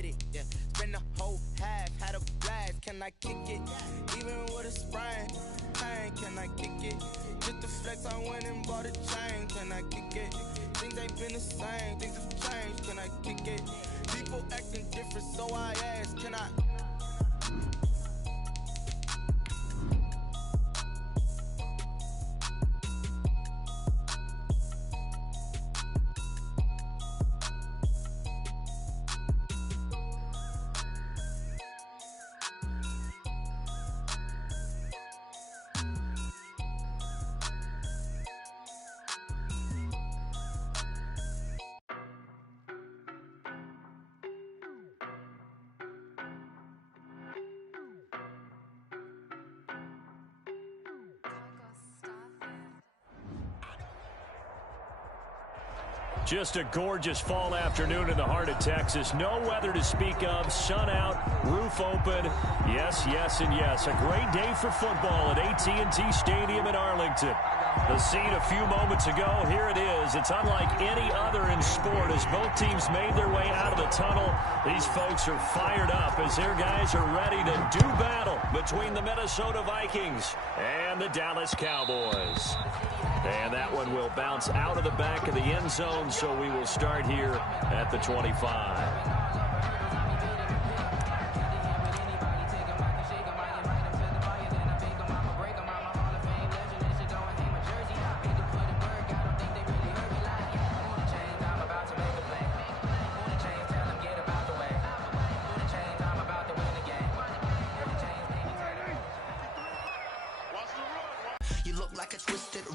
did it, yeah. Spend the whole half, had a blast, can I kick it? Even with a sprain, pain, can I kick it? Just the flex, I went and bought a chain, can I kick it? Things ain't been the same, things have changed, can I kick it? People acting different, so I ask, can I? Just a gorgeous fall afternoon in the heart of Texas. No weather to speak of. Sun out, roof open. Yes, yes, and yes. A great day for football at AT&T Stadium in Arlington. The scene a few moments ago, here it is. It's unlike any other in sport as both teams made their way out of the tunnel. These folks are fired up as their guys are ready to do battle between the Minnesota Vikings and the Dallas Cowboys. And that one will bounce out of the back of the end zone, so we will start here at the 25.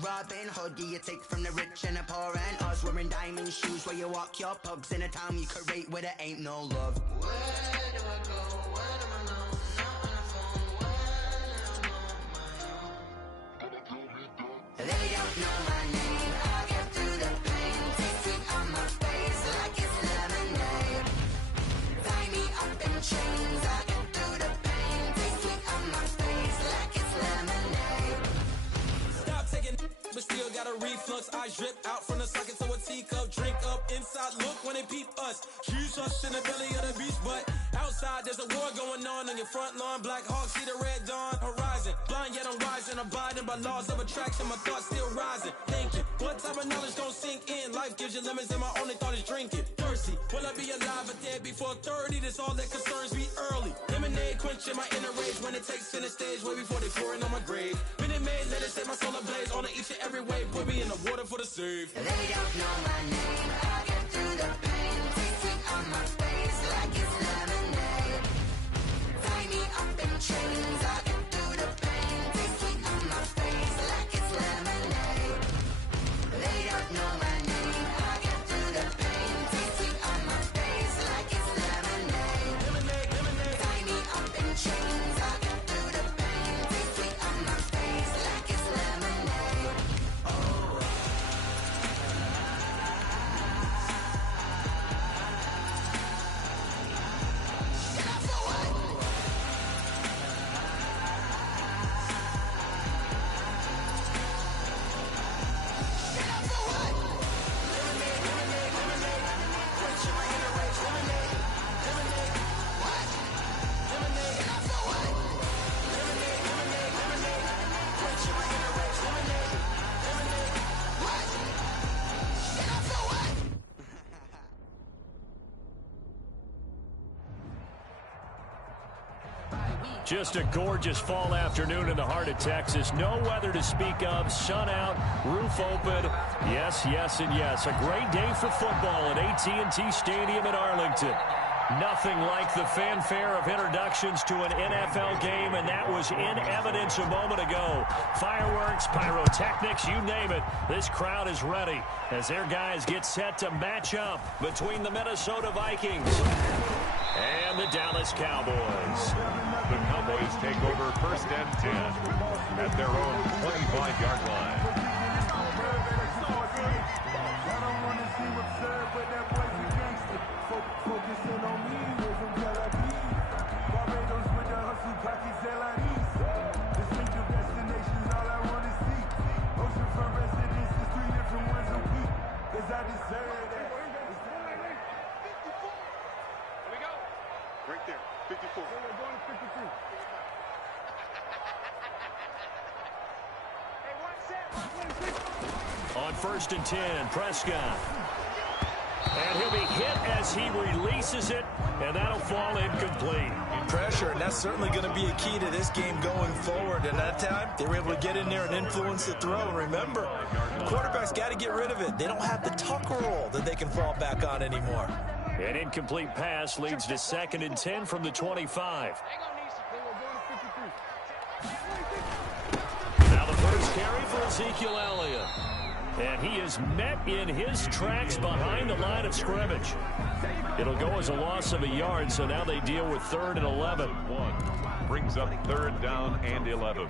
Robin Hood, you take from the rich and the poor and us wearing diamond shoes where you walk your pugs in a town you create where there ain't no love. Where do I go? Where do I know? Not on the phone. When I'm on my own. They don't know my name. I get through the pain. Taste sweet on my face like it's lemonade. Tie me up in chains. I get through the pain. Taste sweet on my face like it's lemonade. Stop taking, but still got a reflux. I drip out from the socket to a teacup. Drink up inside, look when they peep us. Choose us in the belly of the beast, but outside there's a war going on your front lawn. Black Hawk, see the red dawn horizon. Blind yet I'm rising, abiding by laws of attraction. My thoughts still rising, thinking what type of knowledge don't sink in? Life gives you lemons and my only thought is drinking. Thirsty, will I be alive or dead before 30? That's all that concerns me early. Lemonade quenching my inner rage when it takes center stage way before they pouring on my grave. Minute Maid, let it set my soul ablaze on each and every way. Put me in the water for the save. They don't know my name. I get through the pain. Taste sweet on my face like it's lemonade. Tie me up in chains. I get through the pain. Taste sweet on my face like it's lemonade. They don't know my name. I get through the pain. Taste sweet on my face like it's lemonade. Lemonade, lemonade. Tie me up in chains. I get through the pain. Taste sweet on my face like it's lemonade. Oh. Just a gorgeous fall afternoon in the heart of Texas. No weather to speak of. Sun out, roof open. Yes, yes, and yes. A great day for football at AT&T Stadium in Arlington. Nothing like the fanfare of introductions to an NFL game, and that was in evidence a moment ago. Fireworks, pyrotechnics, you name it. This crowd is ready as their guys get set to match up between the Minnesota Vikings and the Dallas Cowboys. The Cowboys take over first and 10 at their own 25-yard line. I don't want to seem absurd, but that boy's a gangster. Focusing on me, we're from Tel Aviv. Barbados with the hustle, pockets LIDs. Distinctive destinations, all I want to see. Oceanfront residences, 3 different ones a week. Cause I deserve that. Here we go. Right there, 54. We're going to 53. On 1st and 10, Prescott. And he'll be hit as he releases it, and that'll fall incomplete. Pressure, and that's certainly going to be a key to this game going forward. And that time, they were able to get in there and influence the throw. Remember, quarterback's got to get rid of it. They don't have the tuck roll that they can fall back on anymore. An incomplete pass leads to 2nd and 10 from the 25. Now the first carry for Ezekiel Elliott. And he is met in his tracks behind the line of scrimmage. It'll go as a loss of a yard, so now they deal with 3rd and 11. Brings up 3rd down and 11.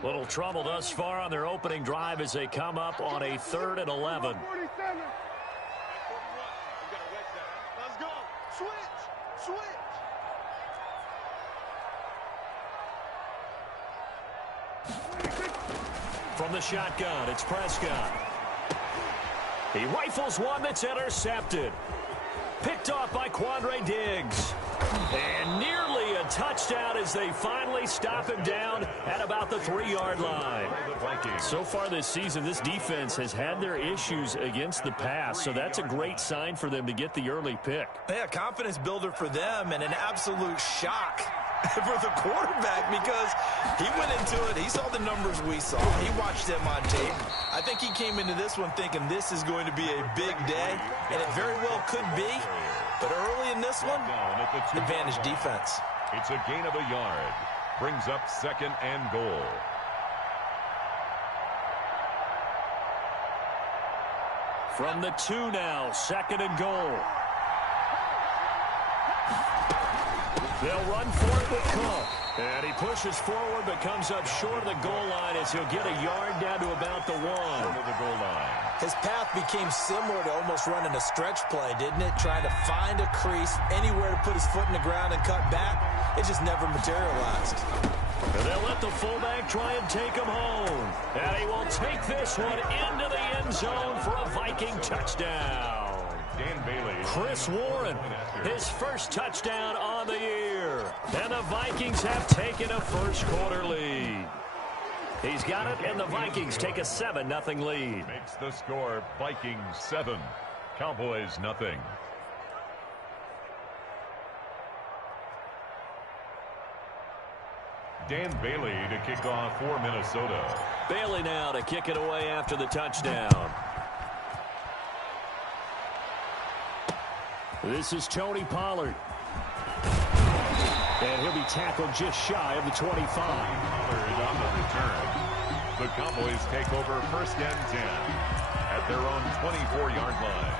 Little trouble thus far on their opening drive as they come up on a 3rd and 11. Let's go. Switch. From the shotgun, it's Prescott. He rifles one that's intercepted. Picked off by Quandre Diggs. And nearly a touchdown as they finally stop him down at about the 3-yard line. So far this season, this defense has had their issues against the pass, so that's a great sign for them to get the early pick. Yeah, confidence builder for them and an absolute shock for the quarterback because he went into it. He saw the numbers we saw. He watched them on tape. I think he came into this one thinking this is going to be a big day, and it very well could be. But early in this one, advantage defense. It's a gain of a yard. Brings up 2nd and goal. From the 2 now, 2nd and goal. They'll run for it with Cook. And he pushes forward but comes up short of the goal line as he'll get a yard down to about the 1. Short of the goal line. His path became similar to almost running a stretch play, didn't it? Trying to find a crease, anywhere to put his foot in the ground and cut back. It just never materialized. And they'll let the fullback try and take him home. And he will take this one into the end zone for a Viking touchdown. Dan Bailey. Chris Warren, his first touchdown on the year. And the Vikings have taken a first-quarter lead. He's got it, and the Vikings take a 7-0 lead. Makes the score Vikings 7, Cowboys 0. Dan Bailey to kick off for Minnesota. Bailey now to kick it away after the touchdown. This is Tony Pollard. And he'll be tackled just shy of the 25. Pollard on the return. The Cowboys take over 1st and 10 at their own 24-yard line.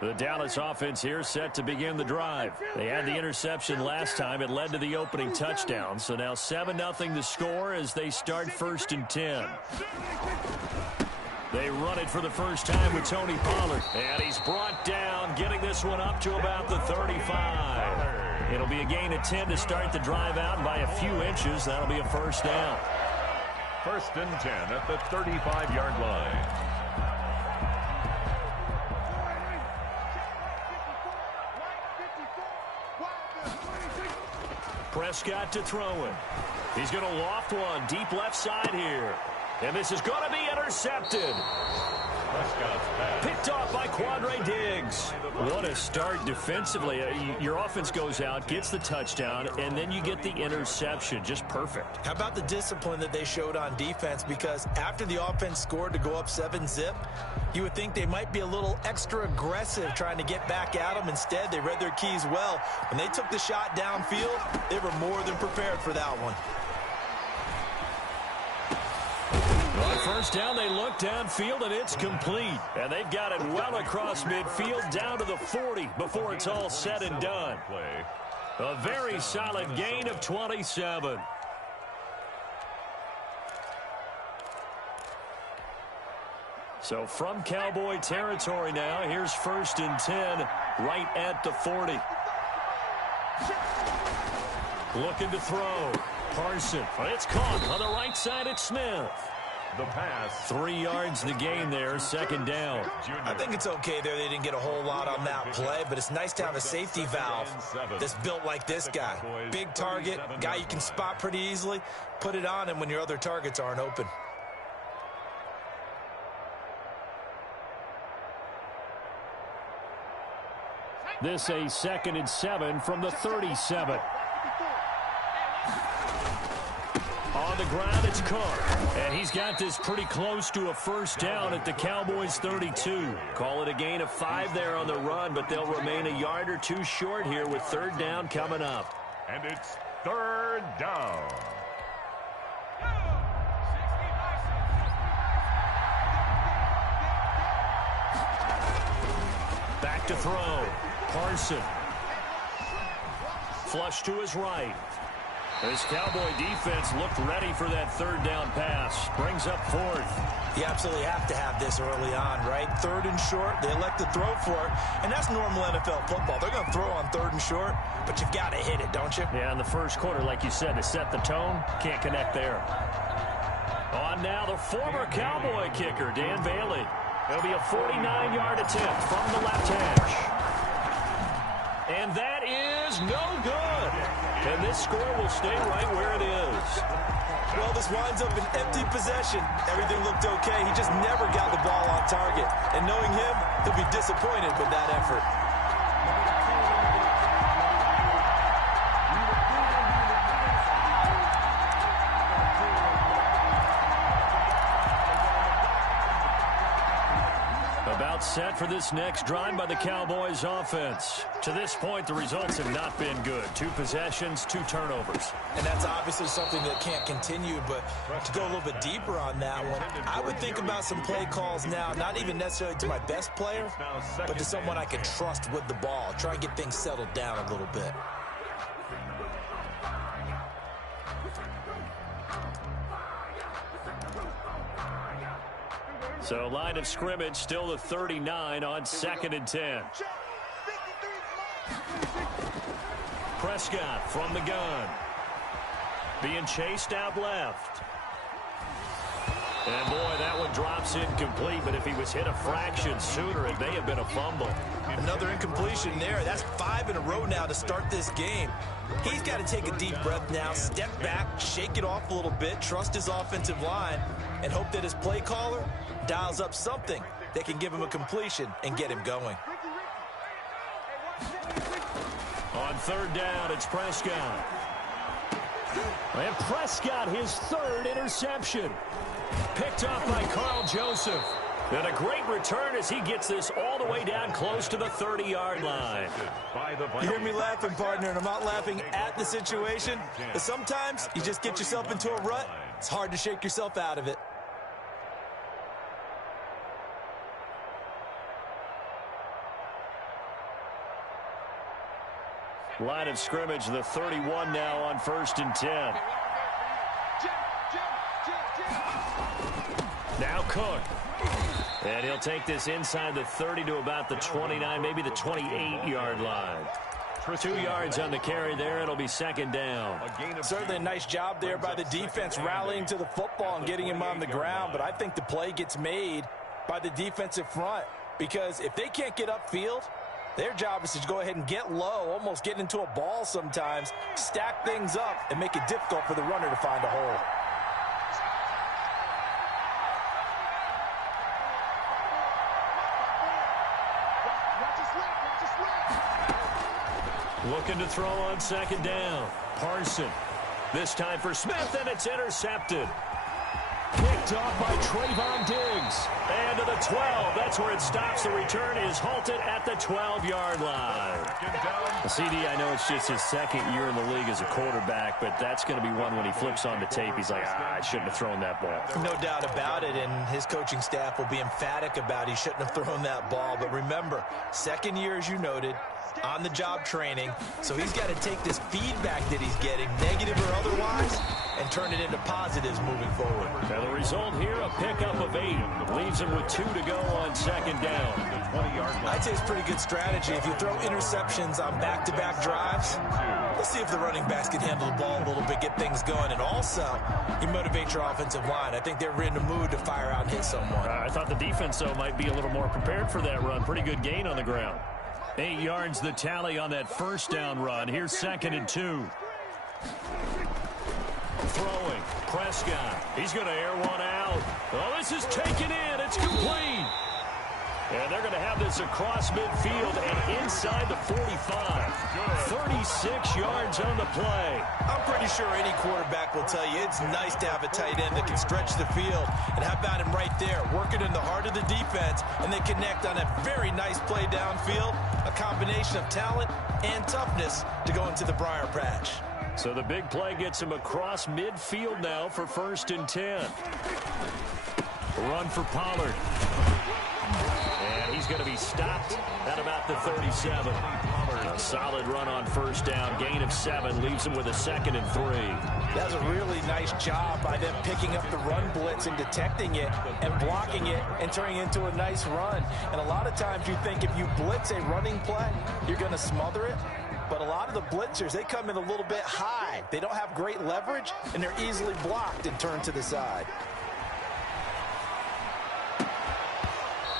The Dallas offense here set to begin the drive. They had the interception last time. It led to the opening touchdown. So now 7-0 the score as they start 1st and 10. They run it for the first time with Tony Pollard. And he's brought down, getting this one up to about the 35. It'll be a gain of 10 to start the drive out. And by a few inches, that'll be a first down. 1st and 10 at the 35-yard line. Prescott to throw it. He's going to loft one deep left side here. And this is going to be intercepted. Picked off by Quandre Diggs. What a start defensively. Your offense goes out, gets the touchdown, and then you get the interception. Just perfect. How about the discipline that they showed on defense? Because after the offense scored to go up 7-zip, you would think they might be a little extra aggressive trying to get back at them. Instead, they read their keys well. When they took the shot downfield, they were more than prepared for that one. On first down, they look downfield, and it's complete. And they've got it well across midfield down to the 40 before it's all said and done. A very solid gain of 27. So from Cowboy territory now, here's 1st and 10 right at the 40. Looking to throw. Parson. It's caught on the right side at Smith. The pass. 3 yards the gain there, 2nd down. I think it's okay there. They didn't get a whole lot on that play, but it's nice to have a safety valve that's built like this guy. Big target, guy you can spot pretty easily. Put it on him when your other targets aren't open. This a 2nd and 7 from the 37. On the ground, it's Cook. And he's got this pretty close to a first down at the Cowboys' 32. Call it a gain of 5 there on the run, but they'll remain a yard or 2 short here with 3rd down coming up. And it's 3rd down. Back to throw. Parson. Flush to his right. This Cowboy defense looked ready for that 3rd down pass. Brings up 4th. You absolutely have to have this early on, right? 3rd and short, they elect to throw for it, and that's normal NFL football. They're going to throw on 3rd and short, but you've got to hit it, don't you? Yeah, in the first quarter, like you said, to set the tone, can't connect there. On now, the former Cowboy kicker, Dan Bailey. It'll be a 49-yard attempt from the left hash. And that is no good. And this score will stay right where it is. Well, this winds up an empty possession. Everything looked okay. He just never got the ball on target. And knowing him, he'll be disappointed with that effort. About set for this next drive by the Cowboys offense. To this point, the results have not been good. 2 possessions, 2 turnovers. And that's obviously something that can't continue, but to go a little bit deeper on that one, I would think about some play calls now, not even necessarily to my best player, but to someone I can trust with the ball. Try and get things settled down a little bit. So line of scrimmage still the 39 on 2nd and 10. Prescott from the gun. Being chased out left. And boy, that one drops incomplete, but if he was hit a fraction sooner, it may have been a fumble. Another incompletion there. That's 5 in a row now to start this game. He's got to take a deep breath now, step back, shake it off a little bit, trust his offensive line, and hope that his play caller dials up something that can give him a completion and get him going. On 3rd down, it's Prescott. And Prescott, his 3rd interception. Picked off by Carl Joseph. And a great return as he gets this all the way down close to the 30-yard line. You hear me laughing, partner, and I'm not laughing at the situation. But sometimes you just get yourself into a rut. It's hard to shake yourself out of it. Line of scrimmage, the 31 now on 1st and 10. Now Cook. And he'll take this inside the 30 to about the 29, maybe the 28-yard line. 2 yards on the carry there. It'll be 2nd down. Certainly a nice job there by the defense rallying to the football and getting him on the ground. But I think the play gets made by the defensive front, because if they can't get upfield, their job is to go ahead and get low, almost get into a ball sometimes, stack things up, and make it difficult for the runner to find a hole. Looking to throw on second down. Parson. This time for Smith, and it's intercepted. Picked off by Trayvon Diggs. And to the 12. That's where it stops. The return is halted at the 12-yard line. CD, I know it's just his second year in the league as a quarterback, but that's going to be one when he flips on the tape. He's like, I shouldn't have thrown that ball. No doubt about it, and his coaching staff will be emphatic about he shouldn't have thrown that ball. But remember, second year, as you noted, on-the-job training, so he's got to take this feedback that he's getting, negative or otherwise, and turn it into positives moving forward. And the result here, a pickup of 8. Leaves him with 2 to go on second down. I'd say it's pretty good strategy. If you throw interceptions on back-to-back drives, let's see if the running backs can handle the ball a little bit, get things going, and also you motivate your offensive line. I think they're in the mood to fire out and hit someone. I thought the defense, though, might be a little more prepared for that run. Pretty good gain on the ground. 8 yards the tally on that first down run. Here's 2nd and 2. Throwing. Prescott. He's going to air one out. Oh, this is taken in. It's complete. And they're going to have this across midfield and inside the 45. 36 yards on the play. I'm pretty sure any quarterback will tell you it's nice to have a tight end that can stretch the field. And how about him right there, working in the heart of the defense, and they connect on a very nice play downfield, a combination of talent and toughness to go into the briar patch. So the big play gets him across midfield now for 1st and 10. Run for Pollard. And he's going to be stopped at about the 37. A solid run on first down. Gain of 7 leaves him with a 2nd and 3. That's a really nice job by them picking up the run blitz and detecting it and blocking it and turning it into a nice run. And a lot of times you think if you blitz a running play, you're going to smother it. But a lot of the blitzers, they come in a little bit high. They don't have great leverage, and they're easily blocked and turned to the side.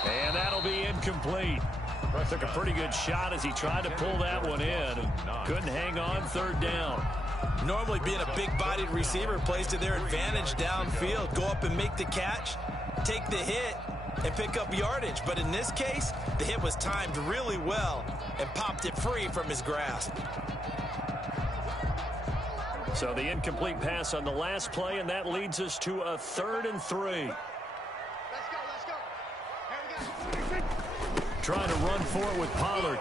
And that'll be incomplete. Took a pretty good shot as he tried to pull that one in. Couldn't hang on 3rd down. Normally being a big-bodied receiver plays to their advantage downfield. Go up and make the catch, take the hit, and pick up yardage. But in this case, the hit was timed really well and popped it free from his grasp. So the incomplete pass on the last play, and that leads us to a 3rd and 3. Trying to run for it with Pollard.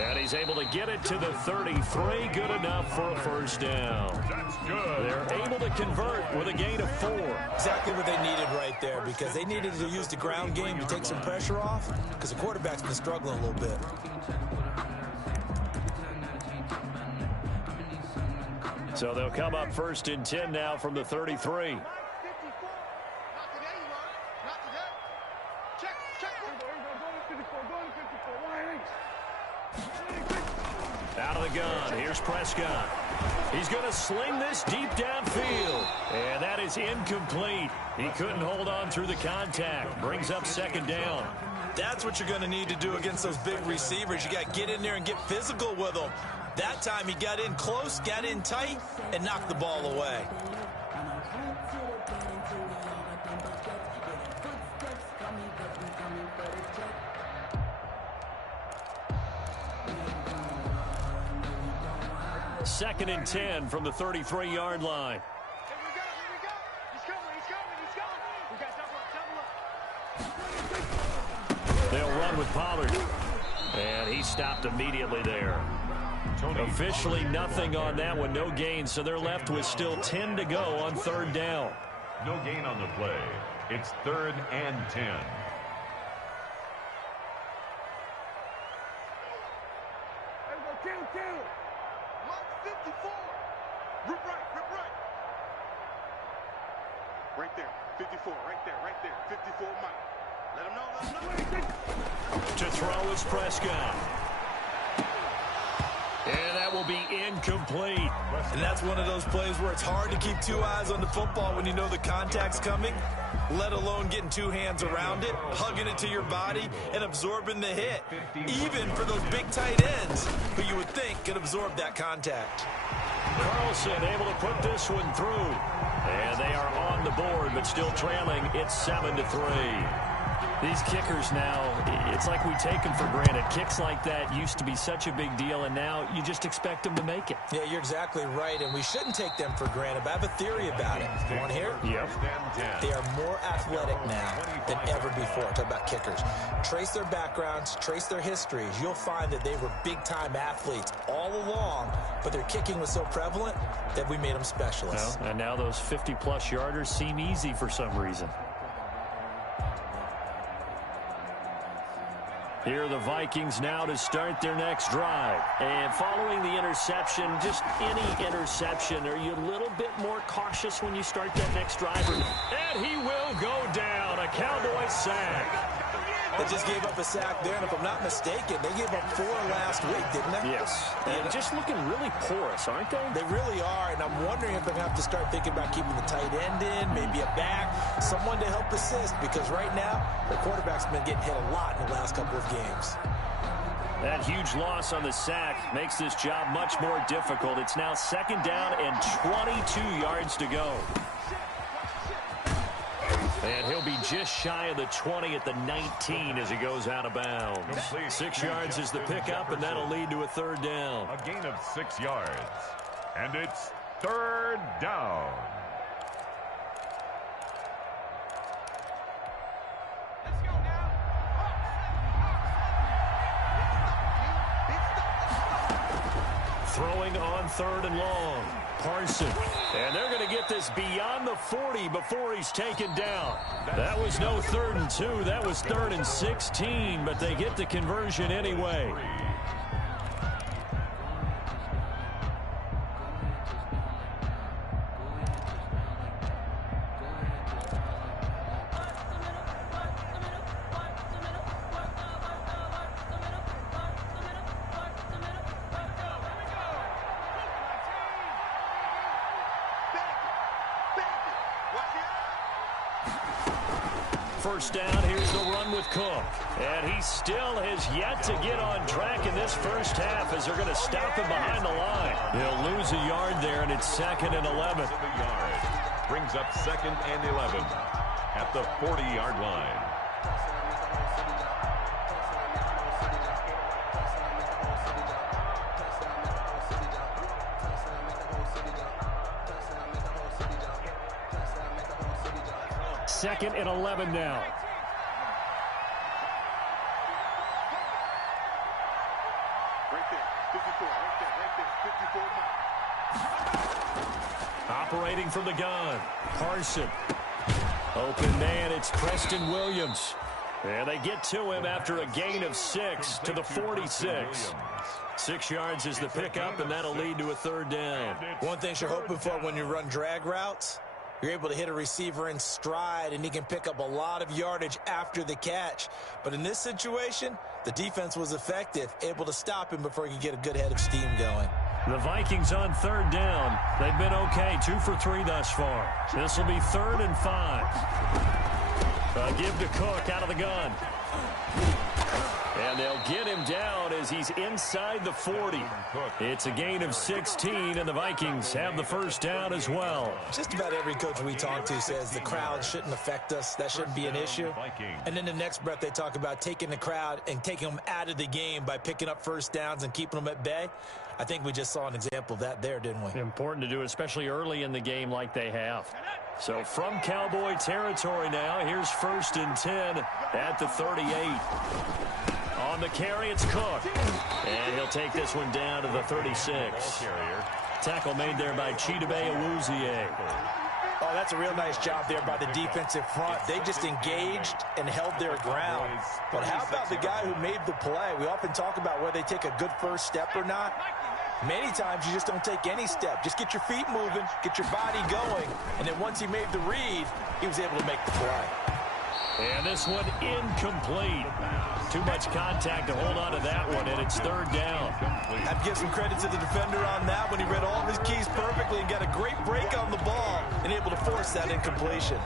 And he's able to get it to the 33. Good enough for a first down. That's good. They're able to convert with a gain of 4. Exactly what they needed right there, because they needed to use the ground game to take some pressure off, because the quarterback's been struggling a little bit. So they'll come up 1st and 10 now from the 33. Out of the gun, here's Prescott. He's going to sling this deep downfield. And that is incomplete. He couldn't hold on through the contact. Brings up 2nd down. That's what you're going to need to do against those big receivers. You got to get in there and get physical with them. That time he got in close, got in tight, and knocked the ball away. Second and 10 from the 33-yard line. Here we go. He's coming. We got double up. They'll run with Pollard. And he stopped immediately there. Officially nothing on that one, no gain, so they're left with still 10 to go on 3rd down. No gain on the play. It's 3rd and 10. Kill. 54. Rip right. Right there. 54. Right there. 54 Mike. Let him know. To throw is Prescott. And that will be incomplete. And that's one of those plays where it's hard to keep 2 eyes on the football when you know the contact's coming, let alone getting 2 hands around it, hugging it to your body, and absorbing the hit. Even for those big tight ends who you would think could absorb that contact. Carlson able to put this one through. And they are on the board, but still trailing. It's 7-3. These kickers now, it's like we take them for granted. Kicks like that used to be such a big deal, and now you just expect them to make it. Yeah, you're exactly right, and we shouldn't take them for granted. But I have a theory about it. You want to hear it? Yep. They are more athletic now than ever before. Talk about kickers. Trace their backgrounds, trace their histories. You'll find that they were big-time athletes all along, but their kicking was so prevalent that we made them specialists. Well, and now those 50-plus yarders seem easy for some reason. Here are the Vikings now to start their next drive. And following the interception, just any interception, are you a little bit more cautious when you start that next drive? And he will go down. A Cowboys sack. They just gave up a sack there, and if I'm not mistaken, they gave up 4 last week, didn't they? Yes. And just looking really porous, aren't they? They really are, and I'm wondering if they're going to have to start thinking about keeping the tight end in, maybe a back, someone to help assist, because right now, the quarterback's been getting hit a lot in the last couple of games. That huge loss on the sack makes this job much more difficult. It's now 2nd down and 22 yards to go. And he'll be just shy of the 20 at the 19 as he goes out of bounds. 6 yards is the pickup, and that'll lead to a 3rd down. A gain of 6 yards. And it's 3rd down. Throwing on 3rd and long. Parson. And they're going to get this beyond the 40 before he's taken down. That was no 3rd and 2. That was 3rd and 16, but they get the conversion anyway. First down, here's the run with Cook. And he still has yet to get on track in this first half as they're going to stop him behind the line. He'll lose a yard there, and it's 2nd and 11. Brings up 2nd and 11 at the 40-yard line. Second and 11 now. Right there, 54, right there, 54 miles. Operating from the gun. Parson. Open man, it's Preston Williams. And they get to him after a gain of 6 to the 46. 6 yards is the pickup, and that'll lead to a 3rd down. One thing you're hoping for when you run drag routes, you're able to hit a receiver in stride, and he can pick up a lot of yardage after the catch. But in this situation, the defense was effective, able to stop him before he could get a good head of steam going. The Vikings on 3rd down. They've been okay, 2 for 3 thus far. This will be 3rd and 5. Give to Cook out of the gun. And they'll get him down as he's inside the 40. It's a gain of 16, and the Vikings have the first down as well. Just about every coach we talk to says the crowd shouldn't affect us. That shouldn't be an issue. And then the next breath they talk about taking the crowd and taking them out of the game by picking up first downs and keeping them at bay. I think we just saw an example of that there, didn't we? Important to do, especially early in the game like they have. So from Cowboy territory now, here's 1st and 10 at the 38. On the carry, it's Cook. And he'll take this one down to the 36. Tackle made there by Chidobe Awuzie. Oh, that's a real nice job there by the defensive front. They just engaged and held their ground. But how about the guy who made the play? We often talk about whether they take a good first step or not. Many times you just don't take any step. Just get your feet moving, get your body going, and then once he made the read, he was able to make the play. And this one incomplete. Too much contact to hold on to that one, and it's 3rd down. Have to give some credit to the defender on that when he read all of his keys perfectly and got a great break on the ball and able to force that incompletion.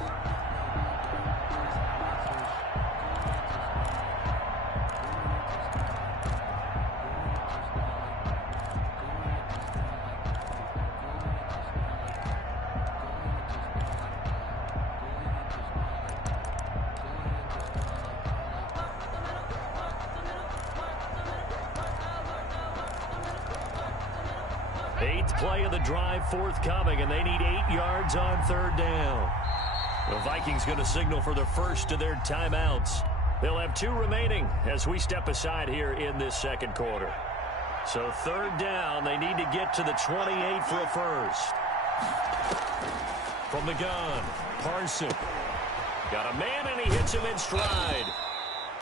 Eighth play of the drive forthcoming, and they need 8 yards on third down. The Vikings going to signal for the first of their timeouts. They'll have 2 remaining as we step aside here in this second quarter. So third down, they need to get to the 28 for a first. From the gun, Parson. Got a man, and he hits him in stride.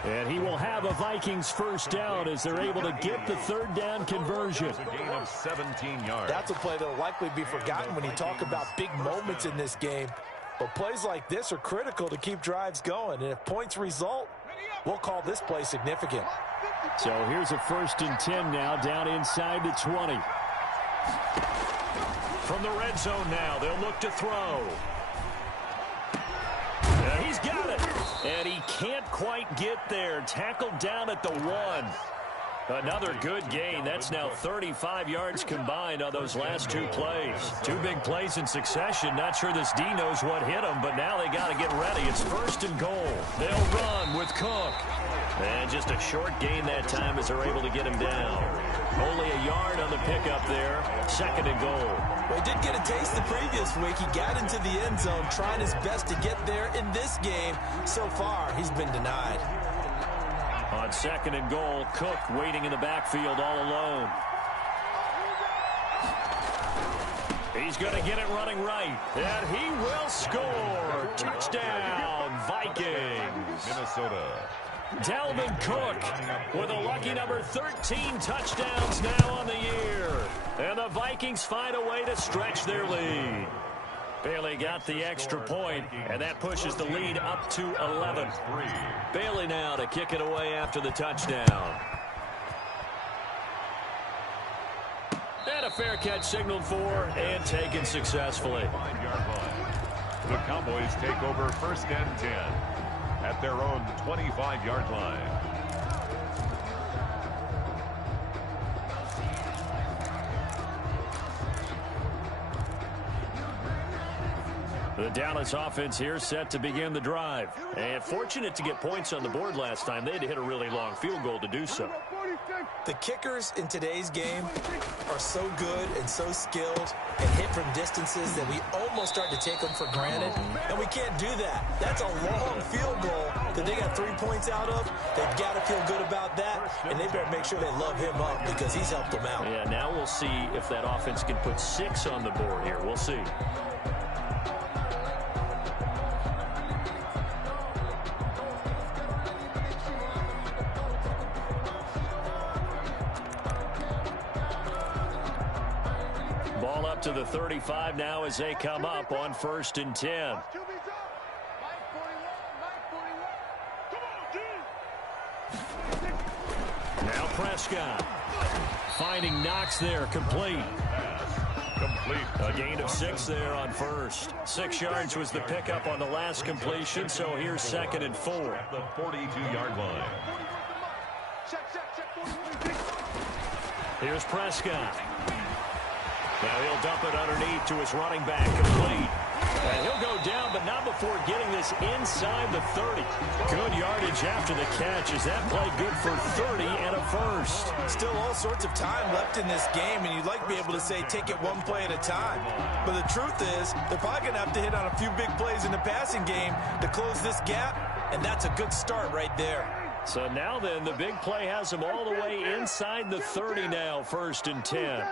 And he will have a Vikings first down as they're able to get the third down conversion. A gain of 17 yards. That's a play that will likely be forgotten when you talk about big moments in this game. But plays like this are critical to keep drives going. And if points result, we'll call this play significant. So here's a 1st and 10 now, down inside the 20. From the red zone now, they'll look to throw. He's got it. And he can't quite get there. Tackled down at the 1. Another good gain. That's now 35 yards combined on those last 2 plays. 2 big plays in succession. Not sure this D knows what hit him, but now they got to get ready. It's 1st and goal. They'll run with Cook. And just a short gain that time as they're able to get him down. Only a yard on the pickup there. 2nd and goal. Well, he did get a taste the previous week. He got into the end zone, trying his best to get there in this game. So far, he's been denied. On 2nd and goal, Cook waiting in the backfield all alone. He's going to get it running right. And he will score. Touchdown, Vikings. Minnesota. Dalvin Cook with a lucky number 13 touchdowns now on the year. And the Vikings find a way to stretch their lead. Bailey got the extra point, and that pushes the lead up to 11. Bailey now to kick it away after the touchdown. And a fair catch signaled for and taken successfully. 5-yard line. The Cowboys take over 1st and 10 at their own 25-yard line. The Dallas offense here set to begin the drive. And fortunate to get points on the board last time. They had to hit a really long field goal to do so. The kickers in today's game are so good and so skilled and hit from distances that we almost start to take them for granted. And we can't do that. That's a long field goal that they got 3 points out of. They've got to feel good about that. And they better make sure they love him up because he's helped them out. Yeah, now we'll see if that offense can put 6 on the board here. We'll see. Ball up to the 35 now as they come up on 1st and 10. Now Prescott finding Knox there, complete. A gain of 6 there on first. 6 yards was the pickup on the last completion, so here's 2nd and 4. At the 42-yard line. Here's Prescott. Now he'll dump it underneath to his running back, complete. And he'll go down, but not before getting this inside the 30. Good yardage after the catch. Is that play good for 30 and a first? Still all sorts of time left in this game, and you'd like to be able to say take it one play at a time. But the truth is, they're probably going to have to hit on a few big plays in the passing game to close this gap, and that's a good start right there. So now then, the big play has them all the way inside the 30 now, 1st and 10.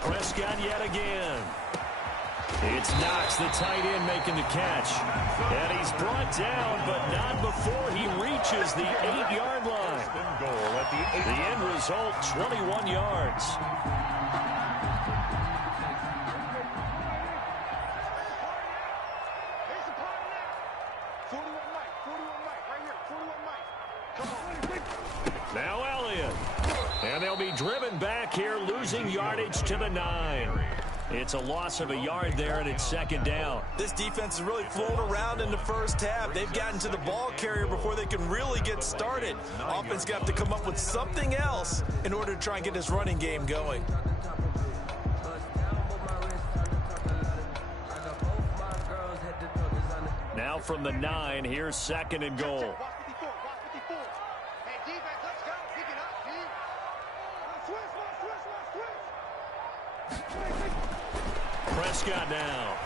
Prescott yet again. It's Knox, the tight end, making the catch. And he's brought down, but not before he reaches the 8-yard line. Goal at the 8. The end result, 21 yards. Now Elliott. And they'll be driven back here, losing yardage to the 9. It's a loss of a yard there, and it's 2nd down. This defense has really flown around in the first half. They've gotten to the ball carrier before they can really get started. Offense got to come up with something else in order to try and get this running game going. Now from the 9, here's 2nd and goal. Hey, defense, let's go. Prescott now.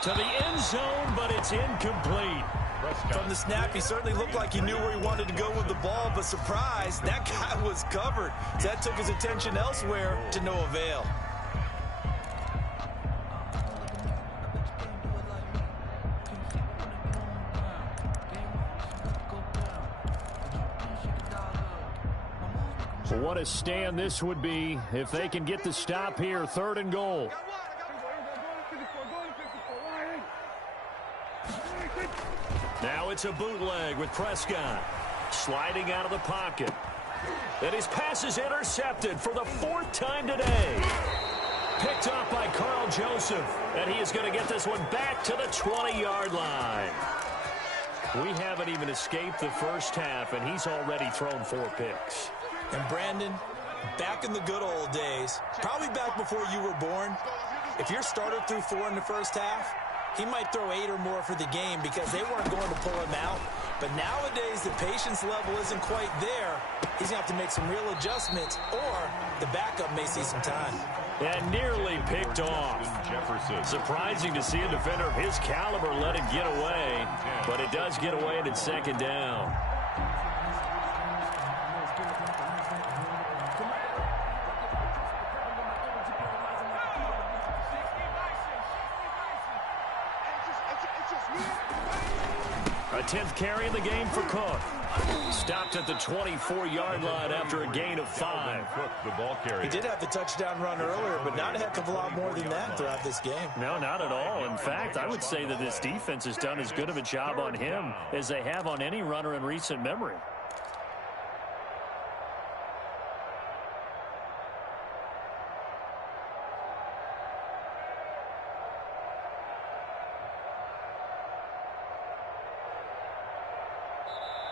To the end zone, but it's incomplete. From the snap, he certainly looked like he knew where he wanted to go with the ball, but surprise, that guy was covered. So that took his attention elsewhere to no avail. What a stand this would be if they can get the stop here. 3rd and goal. Now it's a bootleg with Prescott sliding out of the pocket. And his pass is intercepted for the 4th time today. Picked off by Carl Joseph. And he is going to get this one back to the 20-yard line. We haven't even escaped the first half, and he's already thrown 4 picks. And Brandon, back in the good old days, probably back before you were born, if your starter threw 4 in the first half, he might throw 8 or more for the game because they weren't going to pull him out. But nowadays, the patience level isn't quite there. He's going to have to make some real adjustments, or the backup may see some time. And nearly picked off. Surprising to see a defender of his caliber let it get away, but it does get away and it's 2nd down. A 10th carry in the game for Cook. Stopped at the 24-yard line after a gain of 5. The ball carrier. He did have the touchdown run earlier, but not a heck of a lot more than that throughout this game. No, not at all. In fact, I would say that this defense has done as good of a job on him as they have on any runner in recent memory.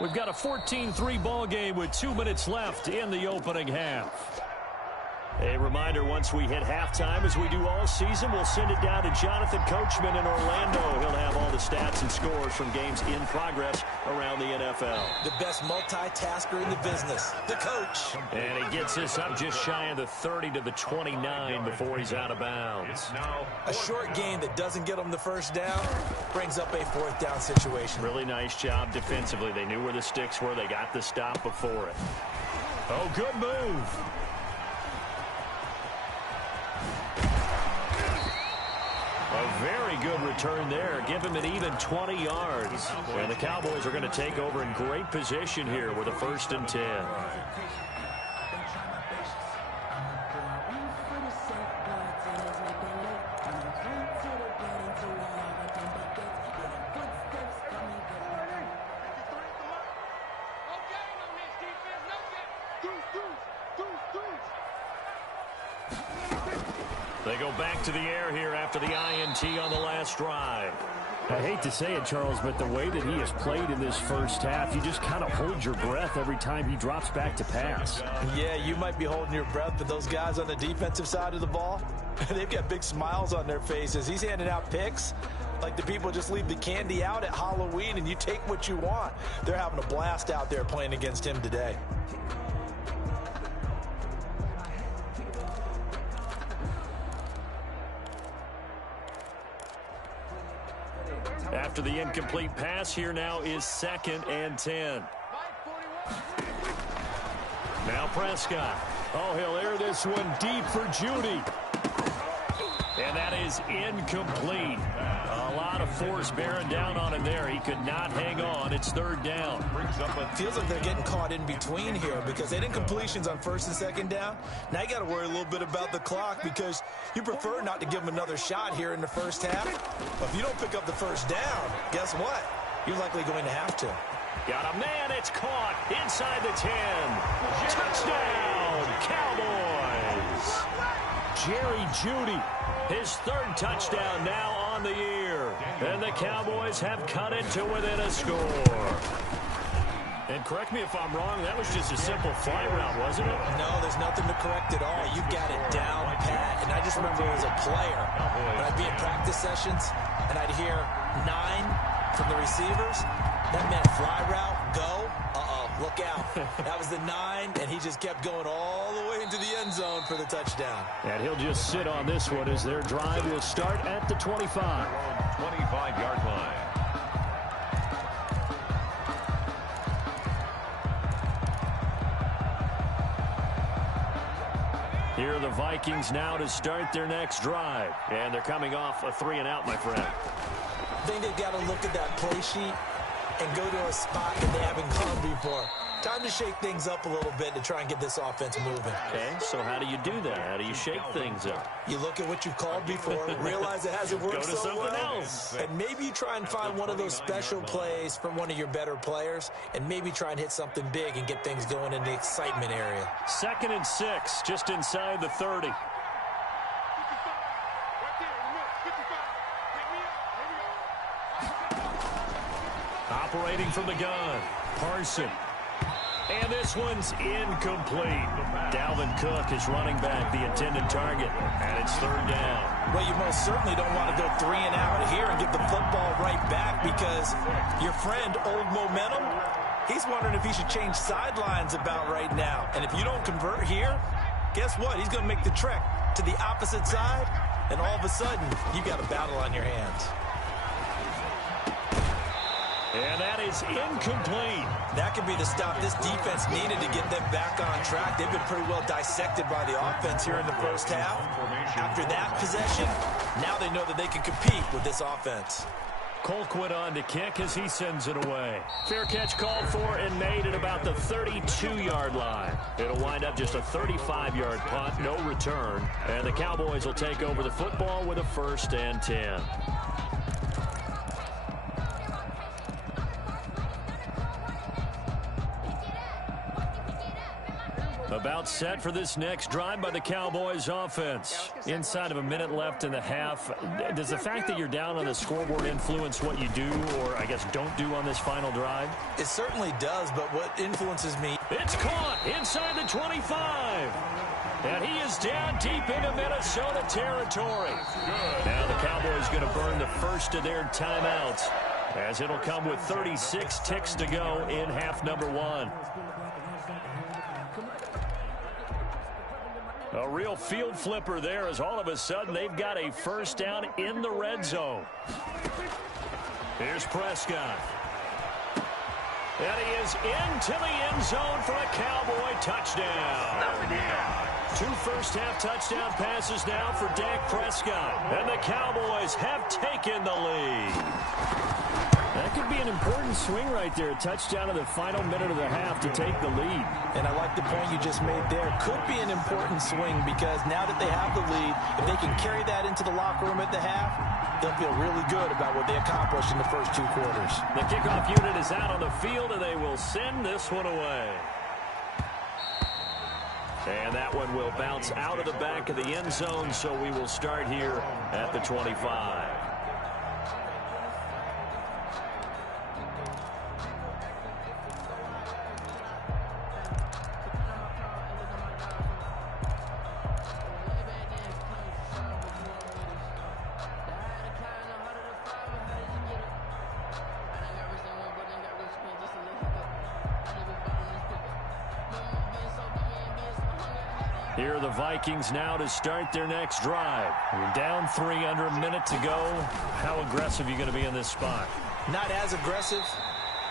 We've got a 14-3 ball game with 2 minutes left in the opening half. A reminder, once we hit halftime, as we do all season, we'll send it down to Jonathan Coachman in Orlando. He'll have all the stats and scores from games in progress around the NFL. The best multitasker in the business, the coach. And he gets this up just shy of the 30 to the 29 before he's out of bounds. A short game that doesn't get him the first down brings up a 4th down situation. Really nice job defensively. They knew where the sticks were. They got the stop before it. Oh, good move. A very good return there. Give him an even 20 yards. And the Cowboys are going to take over in great position here with a 1st and 10. They go back to the air here after the INT on the last drive. I hate to say it, Charles, but the way that he has played in this first half, you just kind of hold your breath every time he drops back to pass. Yeah, you might be holding your breath, but those guys on the defensive side of the ball, they've got big smiles on their faces. He's handing out picks like the people just leave the candy out at Halloween and you take what you want. They're having a blast out there playing against him today. After the incomplete pass, here now is 2nd and 10. Now Prescott. Oh, he'll air this one deep for Judy. And that is incomplete. A lot of force bearing down on him there. He could not hang on. It's 3rd down. Feels like they're getting caught in between here because they did completions on 1st and 2nd down. Now you got to worry a little bit about the clock because you prefer not to give them another shot here in the first half. But if you don't pick up the 1st down, guess what? You're likely going to have to. Got a man. It's caught inside the 10. Touchdown, Cowboys. Jerry Jeudy, his 3rd touchdown now on the year. And the Cowboys have cut it to within a score. And correct me if I'm wrong, that was just a simple fly route, wasn't it? No, there's nothing to correct at all. You got it down pat. And I just remember as a player, when I'd be in practice sessions, and I'd hear 9 from the receivers. That meant fly route, go. Uh-oh, look out. That was the 9, and he just kept going all the way into the end zone for the touchdown. And he'll just sit on this one as their drive will start at the 25. 25-yard line. Here are the Vikings now to start their next drive. And they're coming off a 3-and-out, my friend. I think they've got to look at that play sheet and go to a spot that they haven't gone before. Time to shake things up a little bit to try and get this offense moving. Okay, so how do you do that? How do you shake things up? You look at what you've called before, realize it hasn't worked Go to so something well, else. and maybe you try and find one of those special plays from one of your better players, and maybe try and hit something big and get things going in the excitement area. 2nd and 6, just inside the 30. Operating from the gun, Parson. And this one's incomplete. Dalvin Cook is running back, the intended target, and it's 3rd down. Well, you most certainly don't want to go 3-and-out here and give the football right back because your friend, Old Momentum, he's wondering if he should change sidelines about right now. And if you don't convert here, guess what? He's going to make the trek to the opposite side, and all of a sudden, you've got a battle on your hands. And that is incomplete. That could be the stop this defense needed to get them back on track. They've been pretty well dissected by the offense here in the first half. After that possession, now they know that they can compete with this offense. Colquitt on to kick as he sends it away. Fair catch called for and made at about the 32-yard line. It'll wind up just a 35-yard punt, no return. And the Cowboys will take over the football with a 1st and 10. About set for this next drive by the Cowboys offense. Inside of a minute left in the half. Does the fact that you're down on the scoreboard influence what you do or, I guess, don't do on this final drive? It certainly does, but what influences me... It's caught inside the 25. And he is down deep into Minnesota territory. Now the Cowboys going to burn the first of their timeouts as it'll come with 36 ticks to go in half number 1. A real field flipper there as all of a sudden they've got a 1st down in the red zone. Here's Prescott. And he is into the end zone for a Cowboy touchdown. 2 first-half touchdown passes now for Dak Prescott. And the Cowboys have taken the lead. That could be an important swing right there. A touchdown in the final minute of the half to take the lead. And I like the point you just made there. Could be an important swing because now that they have the lead, if they can carry that into the locker room at the half, they'll feel really good about what they accomplished in the first 2 quarters. The kickoff unit is out on the field, and they will send this one away. And that one will bounce out of the back of the end zone, so we will start here at the 25. Here are the Vikings now to start their next drive. We're down 3 under a minute to go. How aggressive are you going to be in this spot? Not as aggressive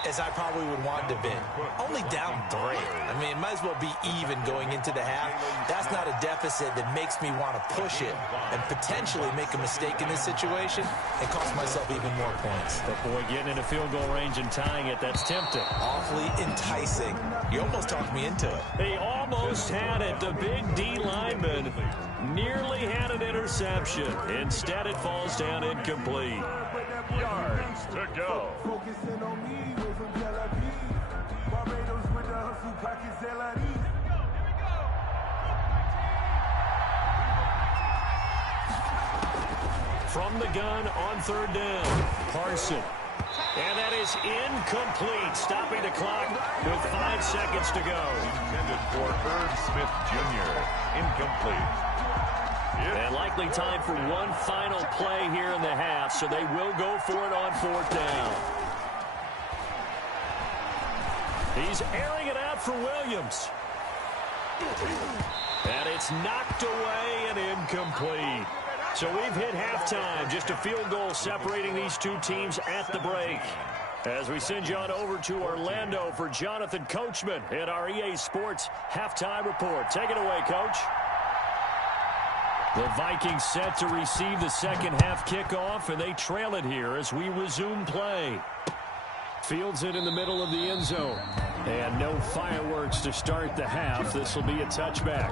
as I probably would want to be. Only down 3. I mean, it might as well be even going into the half. That's not a deficit that makes me want to push it and potentially make a mistake in this situation and cost myself even more points. But boy, getting into field goal range and tying it, that's tempting. Awfully enticing. You almost talked me into it. He almost had it. The big D lineman nearly had an interception. Instead, it falls down incomplete. Yards to go. Focusing on me, way from Tel Aviv. Barbados with the hustle, pockets LRE. From the gun on 3rd down, Parson. And that is incomplete, stopping the clock with 5 seconds to go. Intended for Herb Smith Jr. Incomplete. And likely time for one final play here in the half, so they will go for it on 4th down. He's airing it out for Williams. And It's knocked away and incomplete. So we've hit halftime. Just a field goal separating these two teams at the break. As we send you on over to Orlando for Jonathan Coachman in our EA Sports Halftime Report. Take it away, Coach. The Vikings set to receive the second half kickoff, and they trail it here as we resume play. Fields it in the middle of the end zone. And no fireworks to start the half. This will be a touchback.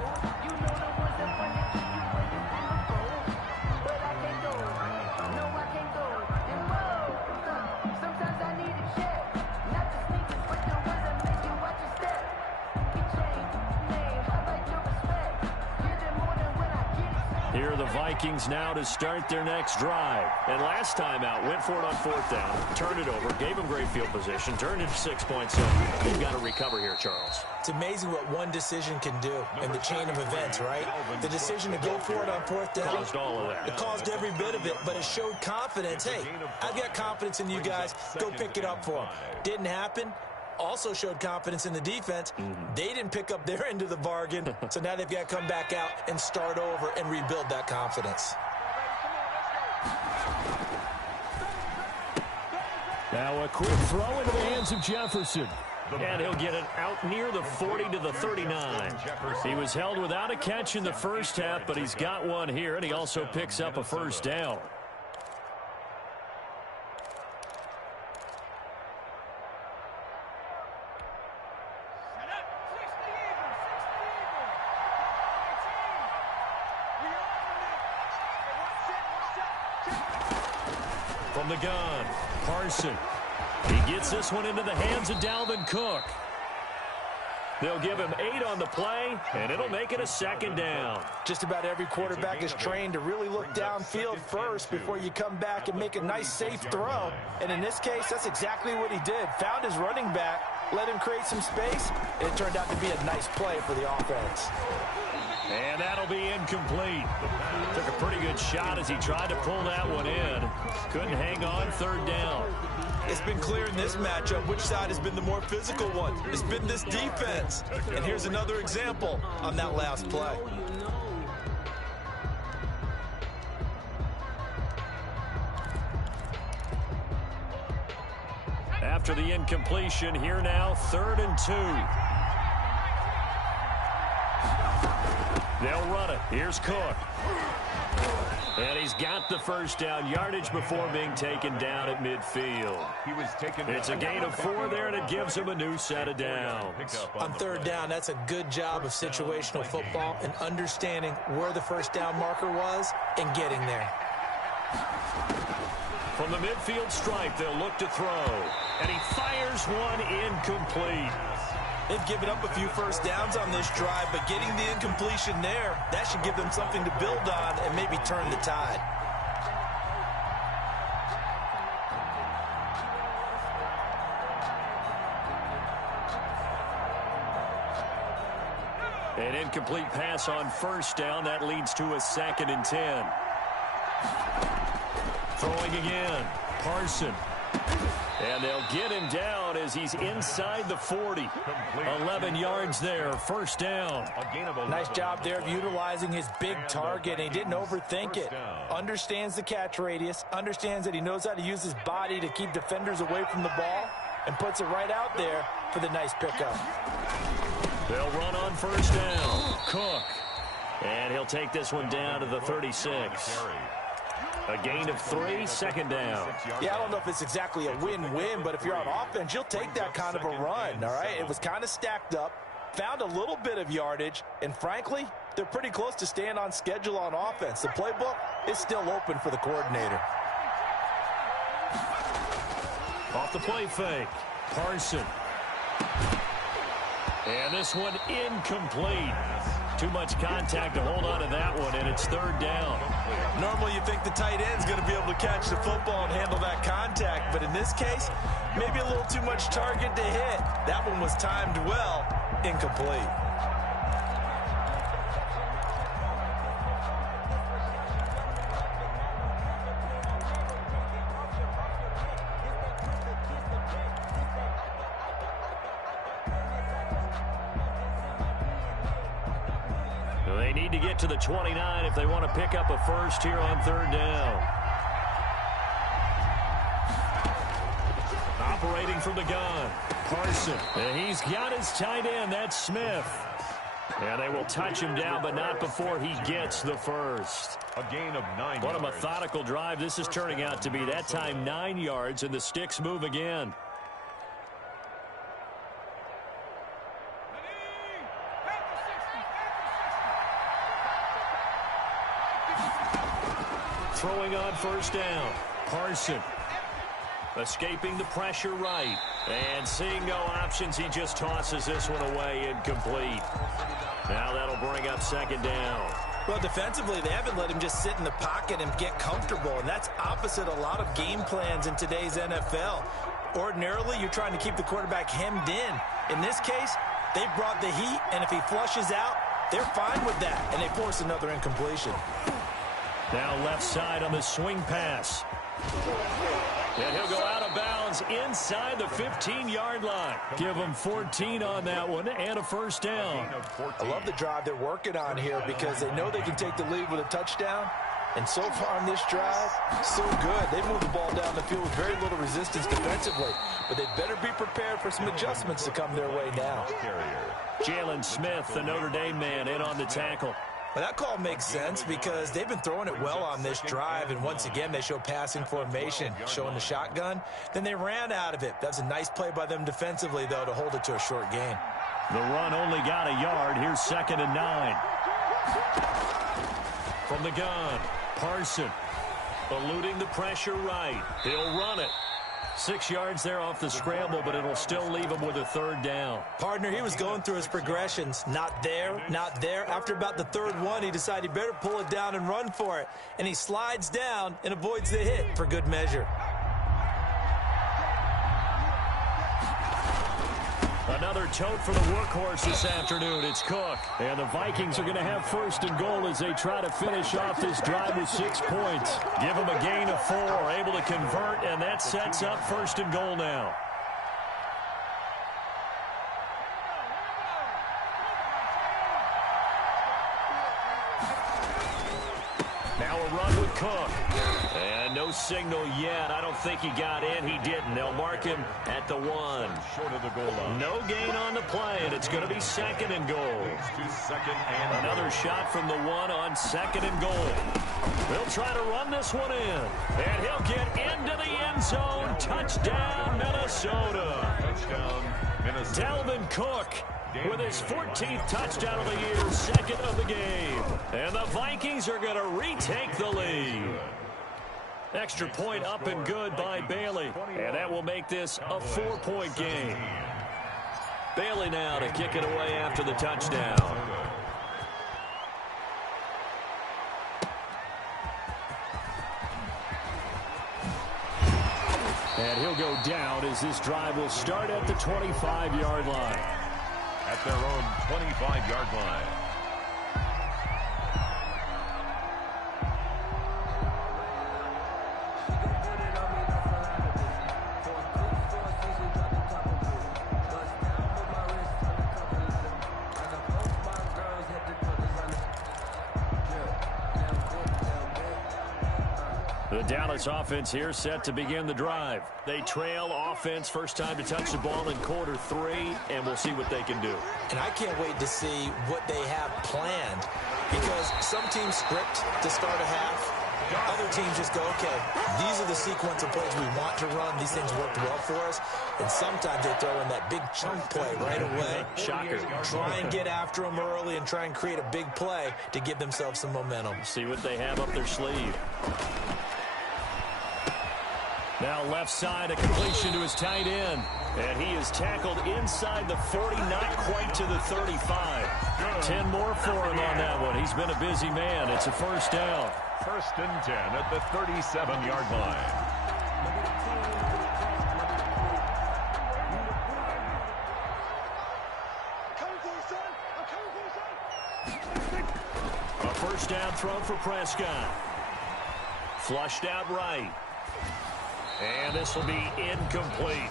Here are the Vikings now to start their next drive. And last time out, went for it on fourth down, turned it over, gave them great field position, turned it to 6 points. So you've got to recover here, Charles. It's amazing what one decision can do in the chain of events, right? The decision to go for it on fourth down. Caused all of that. It caused every bit of it, but it showed confidence. Hey, I've got confidence in you guys. Go pick it up for them. Didn't happen. Also showed confidence in the defense. They didn't pick up their end of the bargain, so now they've got to come back out and start over and rebuild that confidence. Now a quick throw into the hands of Jefferson. And he'll get it out near the 40 to the 39. He was held without a catch in the first half, but he's got one here, and he also picks up a first down. From the gun, Parson. He gets this one into the hands of Dalvin Cook. They'll give him 8 on the play, and it'll make it a second down. Just about every quarterback is trained to really look downfield first before you come back and make a nice, safe throw. And in this case, that's exactly what he did. Found his running back, let him create some space, and it turned out to be a nice play for the offense. And that'll be incomplete. Took a pretty good shot as he tried to pull that one in. Couldn't hang on, third down. It's been clear in this matchup which side has been the more physical one. It's been this defense. And here's another example on that last play. After the incompletion, here now, 3rd and 2. They'll run it. Here's Cook. And he's got the first down yardage before being taken down at midfield. It's a gain of 4 there, and it gives him a new set of downs. On third down, that's a good job of situational football and understanding where the first down marker was and getting there. From the midfield stripe, they'll look to throw. And he fires one incomplete. They've given up a few first downs on this drive, but getting the incompletion there, that should give them something to build on and maybe turn the tide. An incomplete pass on first down. That leads to a 2nd and 10. Throwing again. Parson. And they'll get him down as he's inside the 40. 11 yards there, first down. Nice job there of utilizing his big target, and he didn't overthink it. Understands the catch radius, understands that he knows how to use his body to keep defenders away from the ball, and puts it right out there for the nice pickup. They'll run on first down. Cook. And he'll take this one down to the 36. A gain of 3, second down. Yeah, I don't know if it's exactly a win-win, but if you're on offense, you'll take that kind of a run, all right? It was kind of stacked up, found a little bit of yardage, and frankly, they're pretty close to staying on schedule on offense. The playbook is still open for the coordinator. Off the play fake. Parson. And this one incomplete. Too much contact to hold on to that one, and it's third down. Normally you think the tight end's going to be able to catch the football and handle that contact, but in this case, maybe a little too much target to hit. That one was timed well, incomplete. They need to get to the 29 if they want to pick up a first here on third down. Operating from the gun, Carson. And he's got his tight end. That's Smith. And they will touch him down, but not before he gets the first. A gain of 9 What yards. a methodical drive this is turning out to be. That time 9 yards, and the sticks move again. Throwing on first down, Carson. Escaping the pressure right. And seeing no options, he just tosses this one away, incomplete. Now that'll bring up second down. Well, defensively, they haven't let him just sit in the pocket and get comfortable, and that's opposite a lot of game plans in today's NFL. Ordinarily, you're trying to keep the quarterback hemmed in. In this case, they brought the heat, and if he flushes out, they're fine with that, and they force another incompletion. Now left side on the swing pass. And he'll go out of bounds inside the 15-yard line. Give him 14 on that one and a first down. I love the drive they're working on here because they know they can take the lead with a touchdown. And so far on this drive, so good. They move the ball down the field with very little resistance defensively. But they better be prepared for some adjustments to come their way now. Jalen Smith, the Notre Dame man, in on the tackle. Well, that call makes sense because they've been throwing it well on this drive, and once again they show passing formation, showing the shotgun. Then they ran out of it. That's a nice play by them defensively, though, to hold it to a short gain. The run only got a yard. Here's 2nd and 9. From the gun, Carson eluding the pressure right. He'll run it. 6 yards there off the scramble, but it'll still leave him with a third down. Partner, he was going through his progressions. Not there, not there. After about the third one, he decided he better pull it down and run for it. And he slides down and avoids the hit for good measure. Another tote for the workhorse this afternoon. It's Cook. And the Vikings are going to have 1st and goal as they try to finish off this drive with 6 points. Give them a gain of 4, able to convert, and that sets up 1st and goal now. Now a run with Cook. And no signal yet. I don't think he got in. He didn't. They'll mark him at the 1. Short of the goal line. No gain on the play, and it's going to be 2nd and goal. To 2nd and Another shot from the 1 on 2nd and goal. They'll try to run this one in. And he'll get into the end zone. Touchdown, Minnesota. touchdown, Minnesota. Dalvin Cook with his 14th touchdown of the year, 2nd of the game. And the Vikings are going to retake the lead. Extra point up and good by Bailey. And that will make this a 4-point game. Bailey now to kick it away after the touchdown. And he'll go down as this drive will start at the 25-yard line. At their own 25-yard line. The Dallas offense here set to begin the drive. They trail offense, first time to touch the ball in quarter 3, and we'll see what they can do. And I can't wait to see what they have planned, because some teams script to start a half. Other teams just go, okay, these are the sequence of plays we want to run. These things worked well for us. And sometimes they throw in that big chunk play right away. Shocker. Try and get after them early and try and create a big play to give themselves some momentum. See what they have up their sleeve. Now left side, a completion to his tight end. And he is tackled inside the 40, not quite to the 35. 10 more for him on that one. He's been a busy man. It's a first down. 1st and 10 at the 37-yard line. A first down throw for Prescott. Flushed out right. And this will be incomplete.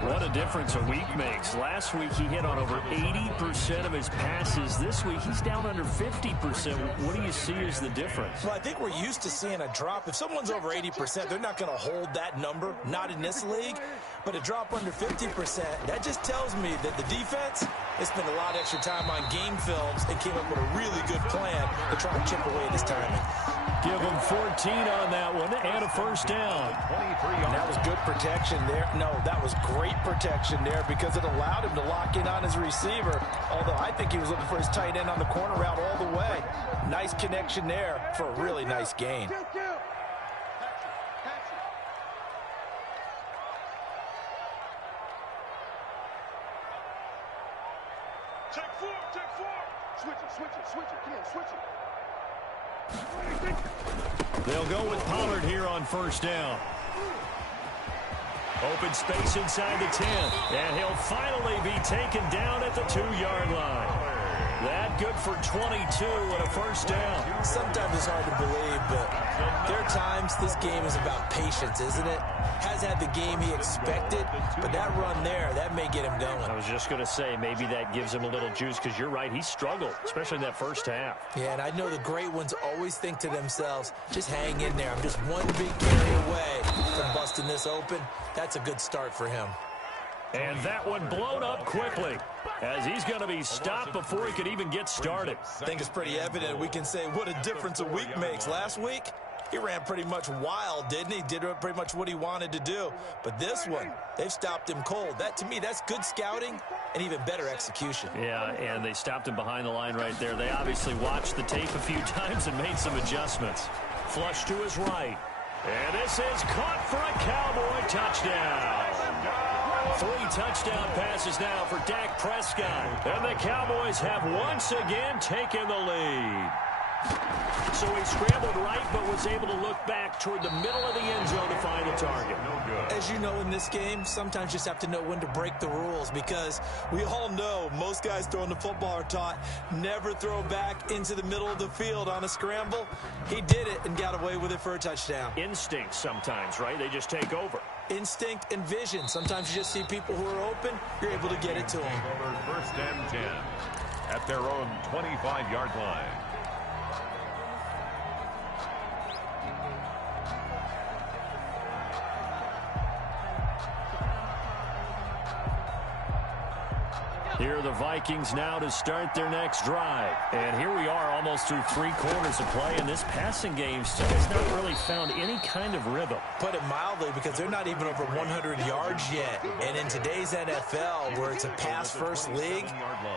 What a difference a week makes. Last week he hit on over 80% of his passes. This week he's down under 50%. What do you see as the difference? Well, I think we're used to seeing a drop. If someone's over 80%, they're not going to hold that number, not in this league. But a drop under 50%, that just tells me that the defense has spent a lot of extra time on game films and came up with a really good plan to try and chip away at his timing. Give him 14 on that one and a first down. And that was good protection there. No, that was great protection there because it allowed him to lock in on his receiver. Although I think he was looking for his tight end on the corner route all the way. Nice connection there for a really nice gain. Check four. Switch it. Come on, switch it. They'll go with Pollard here on first down. Open space inside the 10. And he'll finally be taken down at the 2-yard line. That good for 22 and a first down. Sometimes it's hard to believe, but there are times this game is about patience, isn't it? Has had the game he expected, but that run there, that may get him going. I was just going to say, maybe that gives him a little juice because you're right, he struggled, especially in that first half. Yeah, and I know the great ones always think to themselves, just hang in there. I'm just one big carry away from busting this open. That's a good start for him. And that one blown up quickly as he's going to be stopped before he could even get started. I think it's pretty evident. We can say what a difference a week makes. Last week, he ran pretty much wild, didn't he? Did pretty much what he wanted to do. But this one, they've stopped him cold. That, to me, that's good scouting and even better execution. Yeah, and they stopped him behind the line right there. They obviously watched the tape a few times and made some adjustments. Flush to his right. And this is caught for a Cowboy touchdown. 3 touchdown passes now for Dak Prescott. And the Cowboys have once again taken the lead. So he scrambled right, but was able to look back toward the middle of the end zone to find the target. As you know, in this game, sometimes you just have to know when to break the rules because we all know most guys throwing the football are taught never throw back into the middle of the field on a scramble. He did it and got away with it for a touchdown. Instinct sometimes, right? They just take over. Instinct and vision. Sometimes you just see people who are open, you're able to get it to them. First and 10 at their own 25-yard line. Here are the Vikings now to start their next drive. And here we are almost through 3 quarters of play, and this passing game still has not really found any kind of rhythm. Put it mildly, because they're not even over 100 yards yet. And in today's NFL, where it's a pass-first league,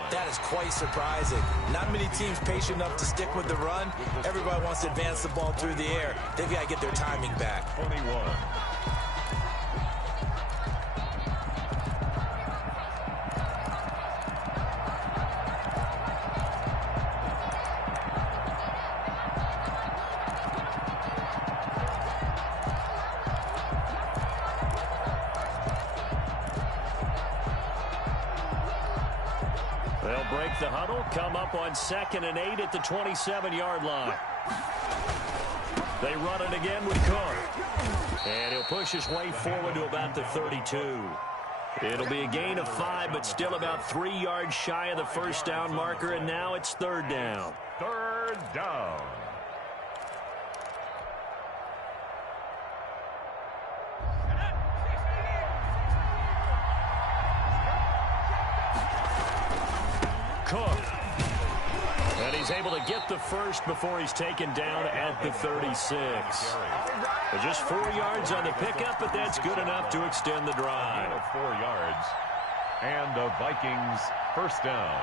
that is quite surprising. Not many teams patient enough to stick with the run. Everybody wants to advance the ball through the air. They've got to get their timing back. 21. They'll break the huddle, come up on 2nd and 8 at the 27-yard line. They run it again with Cook. And he'll push his way forward to about the 32. It'll be a gain of 5, but still about 3 yards shy of the first down marker, and now it's 3rd down. 3rd down. Cook. And he's able to get the first before he's taken down at the 36. Just 4 yards on the pickup, but that's good enough to extend the drive. 4 yards. And the Vikings first down.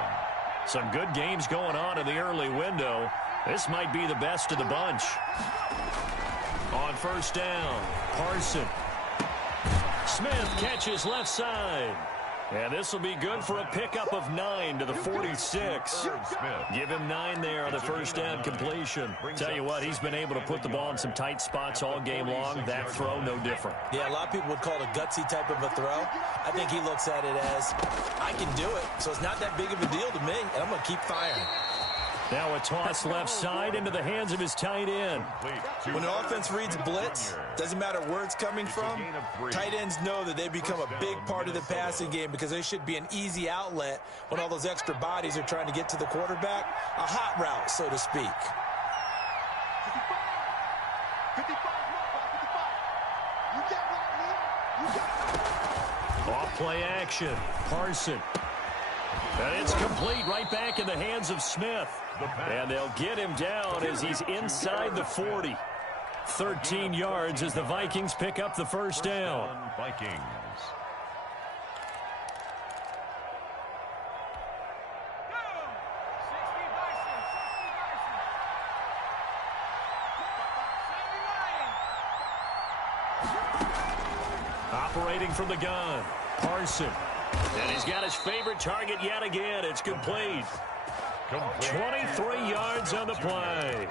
Some good games going on in the early window. This might be the best of the bunch. On first down, Parson. Smith catches left side. And this will be good for a pickup of 9 to the 46. Give him 9 there on the first down completion. Tell you what, he's been able to put the ball in some tight spots all game long. That throw, no different. Yeah, a lot of people would call it a gutsy type of a throw. I think he looks at it as, I can do it, so it's not that big of a deal to me, and I'm going to keep firing. Now a toss left side into the hands of his tight end. When an offense reads blitz, doesn't matter where it's coming from, tight ends know that they become a big part of the passing game because they should be an easy outlet when all those extra bodies are trying to get to the quarterback. A hot route, so to speak. 55. Off play action. Parson. And it's complete right back in the hands of Smith. And they'll get him down as he's inside the 40. 13 yards as the Vikings pick up the first down. Vikings. Operating from the gun. Parson. And he's got his favorite target yet again. It's complete. 23 yards on the play.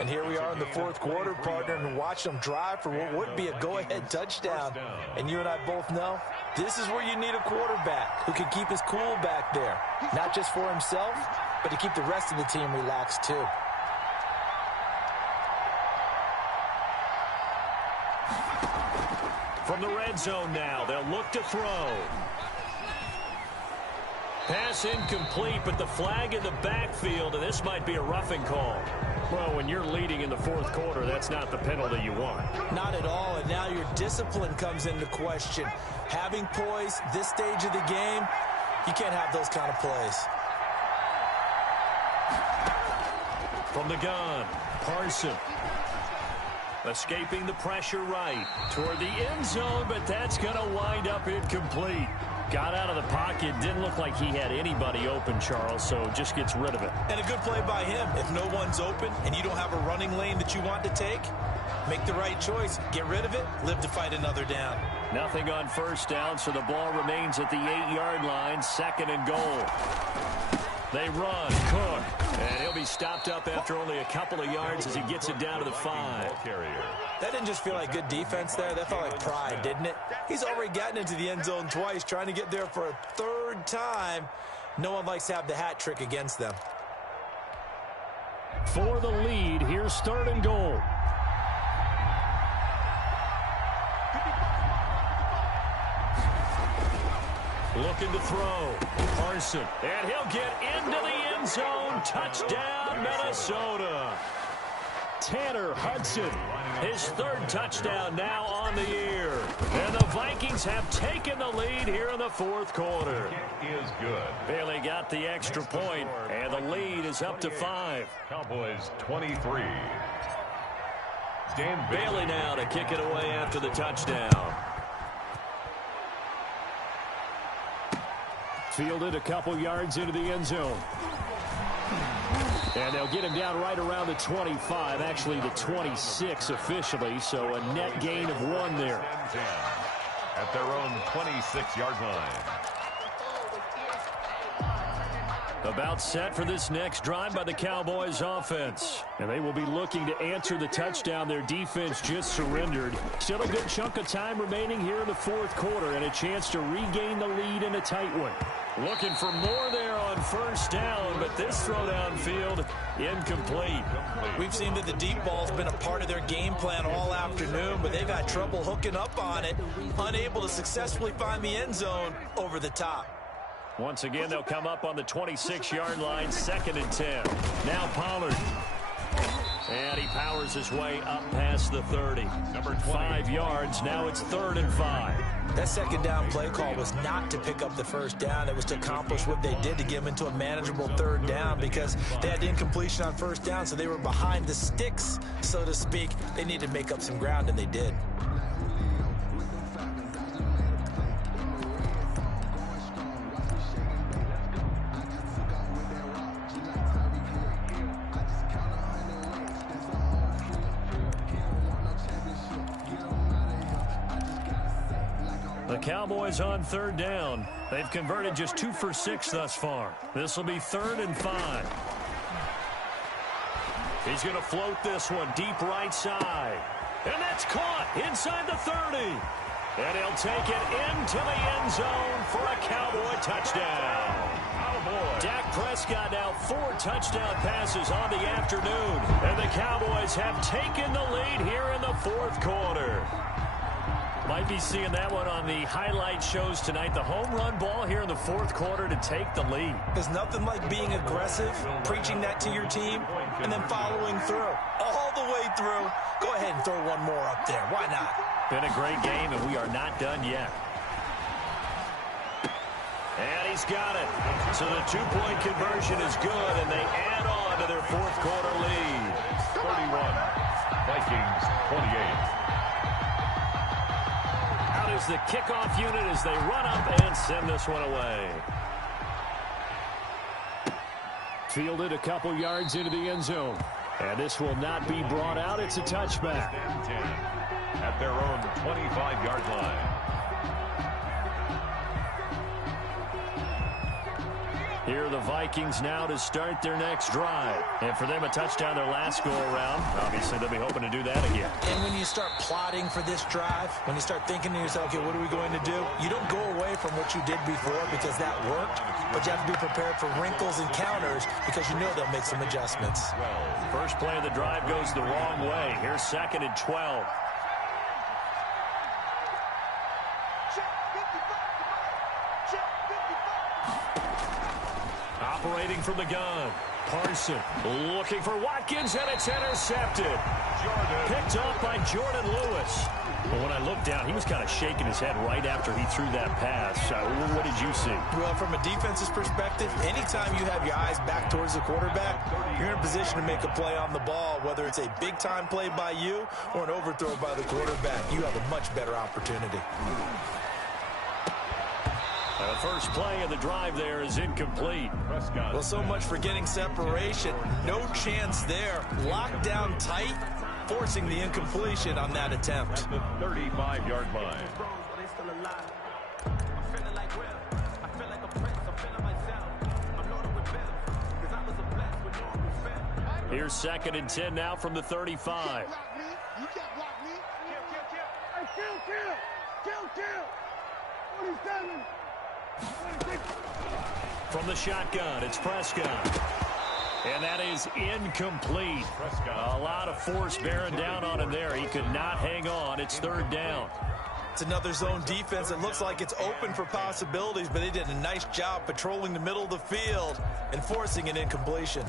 And here we are in the fourth quarter, partner, and watch them drive for what would be a go-ahead touchdown. And you and I both know this is where you need a quarterback who can keep his cool back there. Not just for himself, but to keep the rest of the team relaxed too. From the red zone now, they'll look to throw. Pass incomplete, but the flag in the backfield, and this might be a roughing call. Well, when you're leading in the fourth quarter, that's not the penalty you want. Not at all, and now your discipline comes into question. Having poise this stage of the game, you can't have those kind of plays. From the gun, Parson. Escaping the pressure right toward the end zone, but that's going to wind up incomplete. Got out of the pocket. Didn't look like he had anybody open, Charles, so just gets rid of it. And a good play by him. If no one's open and you don't have a running lane that you want to take, make the right choice. Get rid of it. Live to fight another down. Nothing on first down, so the ball remains at the 8-yard line. Second and goal. They run. Cook. And he'll be stopped up after only a couple of yards as he gets it down to the 5. That didn't just feel like good defense there. That felt like pride, didn't it? He's already gotten into the end zone twice, trying to get there for a third time. No one likes to have the hat trick against them. For the lead, here's third and goal. Looking to throw. Parson. And he'll get into the end zone. Touchdown, Minnesota. Tanner Hudson. His third touchdown now on the year. And the Vikings have taken the lead here in the fourth quarter. Is good. Bailey got the extra point, and the lead is up to 5. Cowboys 23. Dan Bailey now to kick it away after the touchdown. Fielded a couple yards into the end zone. And they'll get him down right around the 25, actually the 26 officially, so a net gain of 1 there. At their own 26-yard line. About set for this next drive by the Cowboys offense. And they will be looking to answer the touchdown their defense just surrendered. Still a good chunk of time remaining here in the fourth quarter and a chance to regain the lead in a tight one. Looking for more there on first down, but this throw downfield incomplete. We've seen that the deep ball's been a part of their game plan all afternoon, but they've had trouble hooking up on it, unable to successfully find the end zone over the top. Once again, they'll come up on the 26-yard line, 2nd and 10. Now Pollard. And he powers his way up past the 30. 5 yards, now it's 3rd and 5. That second down play call was not to pick up the first down. It was to accomplish what they did to get them into a manageable 3rd down because they had incompletion on first down, so they were behind the sticks, so to speak. They needed to make up some ground, and they did. The Cowboys on 3rd down. They've converted just 2 for 6 thus far. This will be 3rd and 5. He's going to float this one deep right side. And that's caught inside the 30. And he'll take it into the end zone for a Cowboy touchdown. Cowboys Dak Prescott now 4 touchdown passes on the afternoon. And the Cowboys have taken the lead here in the fourth quarter. Might be seeing that one on the highlight shows tonight. The home run ball here in the fourth quarter to take the lead. There's nothing like being aggressive, preaching that to your team, and then following through. All the way through. Go ahead and throw one more up there. Why not? Been a great game, and we are not done yet. And he's got it. So the two-point conversion is good, and they add on to their fourth quarter lead. 31, Vikings 28. Out is the kickoff unit as they run up and send this one away. Fielded a couple yards into the end zone. And this will not be brought out. It's a touchback. 10 at their own 25-yard line. Here are the Vikings now to start their next drive. And for them, a touchdown their last go-around. Obviously, they'll be hoping to do that again. And when you start plotting for this drive, when you start thinking to yourself, okay, what are we going to do? You don't go away from what you did before because that worked, but you have to be prepared for wrinkles and counters because you know they'll make some adjustments. First play of the drive goes the wrong way. Here's 2nd and 12. Operating from the gun. Parson looking for Watkins, and it's intercepted. Picked off by Jordan Lewis. But when I looked down, he was kind of shaking his head right after he threw that pass. What did you see? Well, from a defense's perspective, anytime you have your eyes back towards the quarterback, you're in a position to make a play on the ball, whether it's a big-time play by you or an overthrow by the quarterback. You have a much better opportunity. The first play of the drive there is incomplete. Well, so much for getting separation. No chance there. Locked down tight, forcing the incompletion on that attempt. The 35-yard line. Here's 2nd and 10 now from the 35. You can't block me. Kill. 47. From the shotgun, it's Prescott. And that is incomplete. A lot of force bearing down on him there. He could not hang on. It's 3rd down. It's another zone defense. It looks like it's open for possibilities, but they did a nice job patrolling the middle of the field and forcing an incompletion.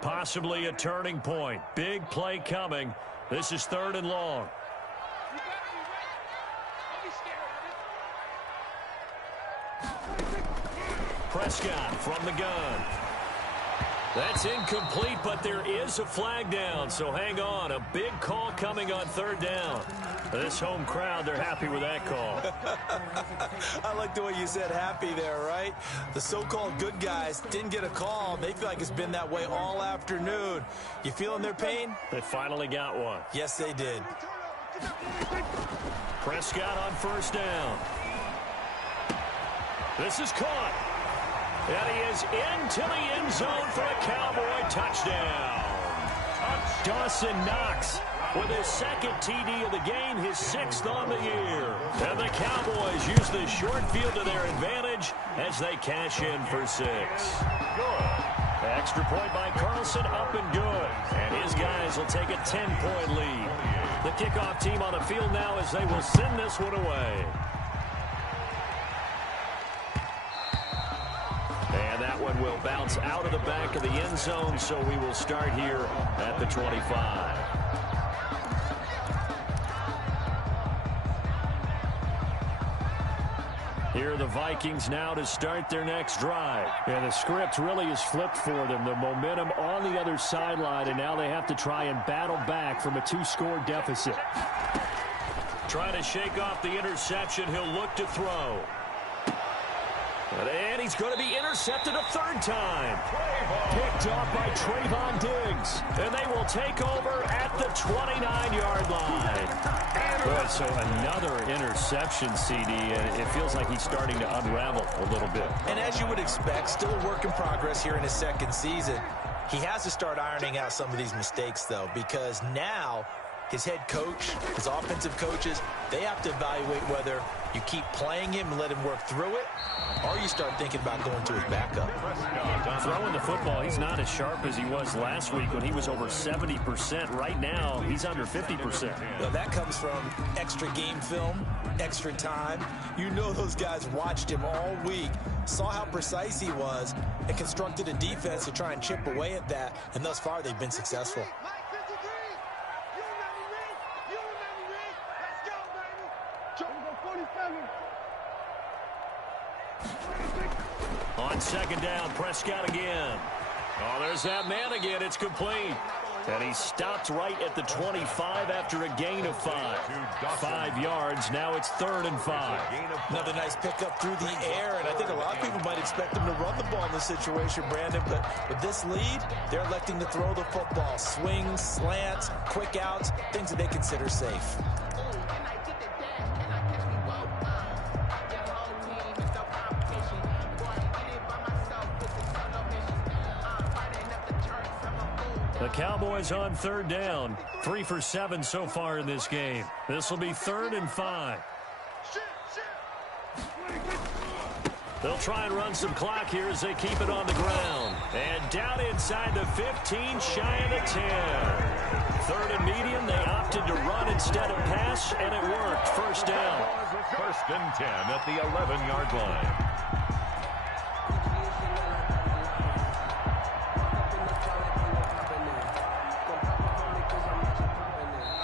Possibly a turning point. Big play coming. This is 3rd and long. Prescott from the gun. That's incomplete, but there is a flag down, so hang on. A big call coming on 3rd down. This home crowd, they're happy with that call. I like the way you said happy there, right? The so-called good guys didn't get a call. They feel like it's been that way all afternoon. You feeling their pain? They finally got one. Yes, they did. Prescott on 1st down. This is caught. And he is into the end zone for a Cowboy touchdown. Dawson Knox with his 2nd TD of the game, his 6th on the year. And the Cowboys use the short field to their advantage as they cash in for 6. Good. Extra point by Carlson, up and good. And his guys will take a 10-point lead. The kickoff team on the field now as they will send this one away. And that one will bounce out of the back of the end zone, so we will start here at the 25. Here are the Vikings now to start their next drive. And the script really is flipped for them. The momentum on the other sideline, and now they have to try and battle back from a 2-score deficit. Trying to shake off the interception. He'll look to throw. And he's going to be intercepted a 3rd time. Picked off by Trayvon Diggs. And they will take over at the 29-yard line. Boy, so another interception, CD. And it feels like he's starting to unravel a little bit. And as you would expect, still a work in progress here in his 2nd season. He has to start ironing out some of these mistakes, though, because now his head coach, his offensive coaches, they have to evaluate whether you keep playing him and let him work through it, or you start thinking about going to his backup. Throwing the football, he's not as sharp as he was last week when he was over 70%. Right now, he's under 50%. Well, that comes from extra game film, extra time. You know those guys watched him all week, saw how precise he was, and constructed a defense to try and chip away at that, and thus far they've been successful. On second down, Prescott again. Oh, there's that man again. It's complete. And he stopped right at the 25 after a gain of 5. 5 yards. Now it's 3rd and 5. Another nice pickup through the air, and I think a lot of people might expect him to run the ball in this situation, Brandon, but with this lead, they're electing to throw the football. Swings, slants, quick outs, things that they consider safe. The Cowboys on 3rd down. 3 for 7 so far in this game. This will be 3rd and 5. They'll try and run some clock here as they keep it on the ground. And down inside the 15, shy of the 10. 3rd and medium, they opted to run instead of pass, and it worked. 1st down. 1st and 10 at the 11-yard line.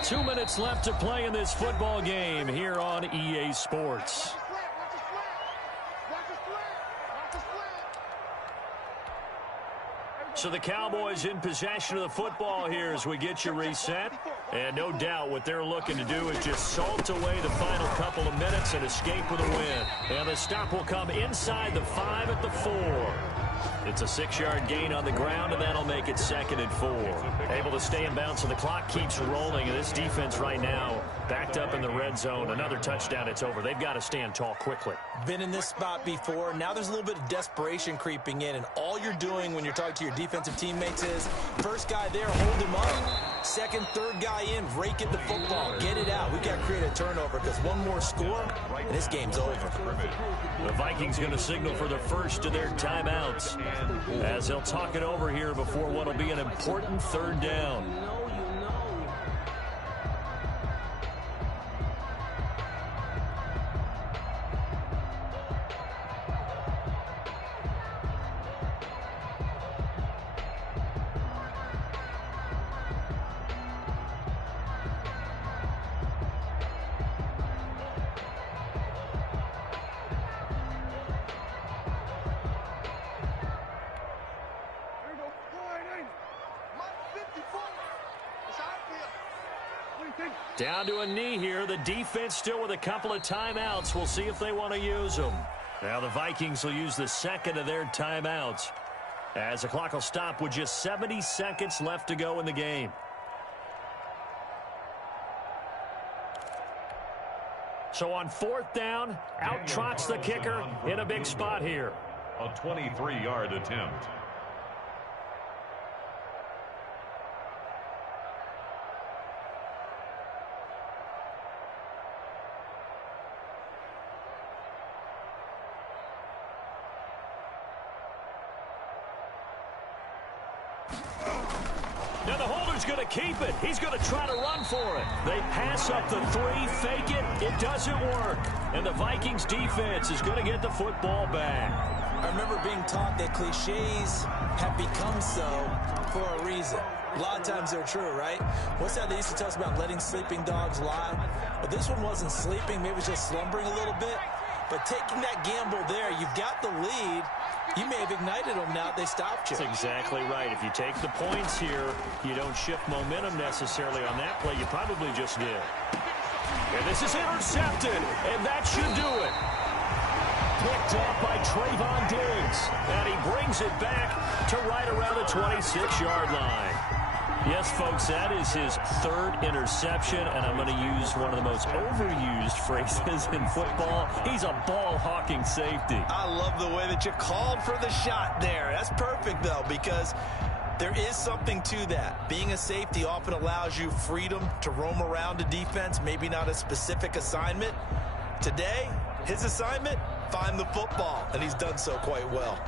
2 minutes left to play in this football game here on EA Sports. So the Cowboys in possession of the football here as we get you reset. And no doubt what they're looking to do is just salt away the final couple of minutes and escape with a win. And the stop will come inside the 5 at the 4. It's a 6-yard gain on the ground, and that'll make it 2nd and 4. Able to stay in bounds, so the clock keeps rolling. And this defense right now backed up in the red zone. Another touchdown, it's over. They've got to stand tall quickly. Been in this spot before. Now there's a little bit of desperation creeping in, and all you're doing when you're talking to your defensive teammates is first guy there, hold him up. Second, third guy in, rake at the football. Get it out. We've got to create a turnover because one more score, and this game's over. The Vikings going to signal for the first of their timeouts as they'll talk it over here before what will be an important 3rd down. Down to a knee here. The defense still with a couple of timeouts. We'll see if they want to use them. Now the Vikings will use the second of their timeouts as the clock will stop with just 70 seconds left to go in the game. So on 4th down, out trots the kicker in a big spot here. A 23-yard attempt. Now the holder's going to keep it. He's going to try to run for it. They pass up the 3, fake it. It doesn't work. And the Vikings defense is going to get the football back. I remember being taught that cliches have become so for a reason. A lot of times they're true, right? What's that they used to tell us about letting sleeping dogs lie? Well, this one wasn't sleeping. Maybe it was just slumbering a little bit. But taking that gamble there, you've got the lead. You may have ignited them now that they stopped you. That's exactly right. If you take the points here, you don't shift momentum necessarily on that play. You probably just did. And this is intercepted, and that should do it. Picked up by Trayvon Diggs, and he brings it back to right around the 26-yard line. Yes, folks, that is his 3rd interception, and I'm going to use one of the most overused phrases in football. He's a ball-hawking safety. I love the way that you called for the shot there. That's perfect, though, because There is something to that. Being a safety often allows you freedom to roam around a defense, maybe not a specific assignment. Today, his assignment, find the football, and he's done so quite well.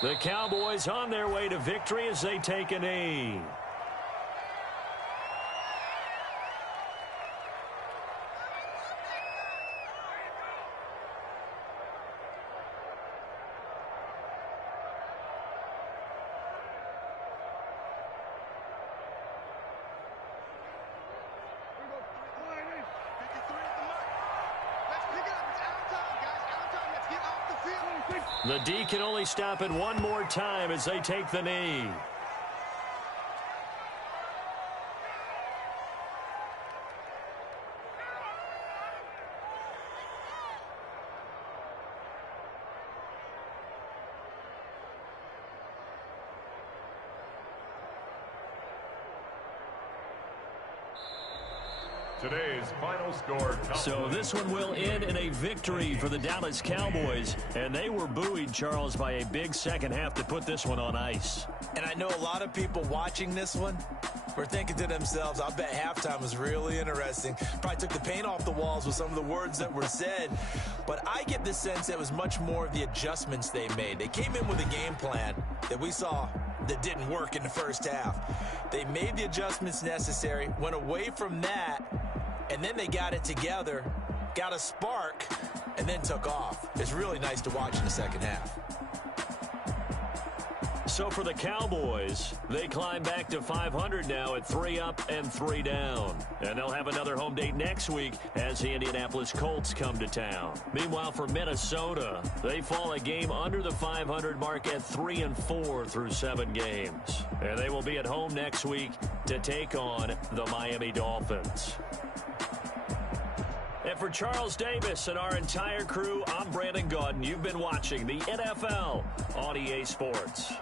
The Cowboys on their way to victory as they take a knee. The D can only stop it one more time as they take the knee. Today's final score. So this one will end in a victory for the Dallas Cowboys. And they were buoyed, Charles, by a big second half to put this one on ice. And I know a lot of people watching this one were thinking to themselves, I bet halftime was really interesting. Probably took the paint off the walls with some of the words that were said. But I get the sense it was much more of the adjustments they made. They came in with a game plan that we saw that didn't work in the first half. They made the adjustments necessary, went away from that, and then they got it together, got a spark, and then took off. It's really nice to watch in the second half. So for the Cowboys, they climb back to 500 now at 3 up and 3 down. And they'll have another home date next week as the Indianapolis Colts come to town. Meanwhile, for Minnesota, they fall a game under the 500 mark at 3-4 through 7 games. And they will be at home next week to take on the Miami Dolphins. And for Charles Davis and our entire crew, I'm Brandon Gaudin. You've been watching the NFL on EA Sports.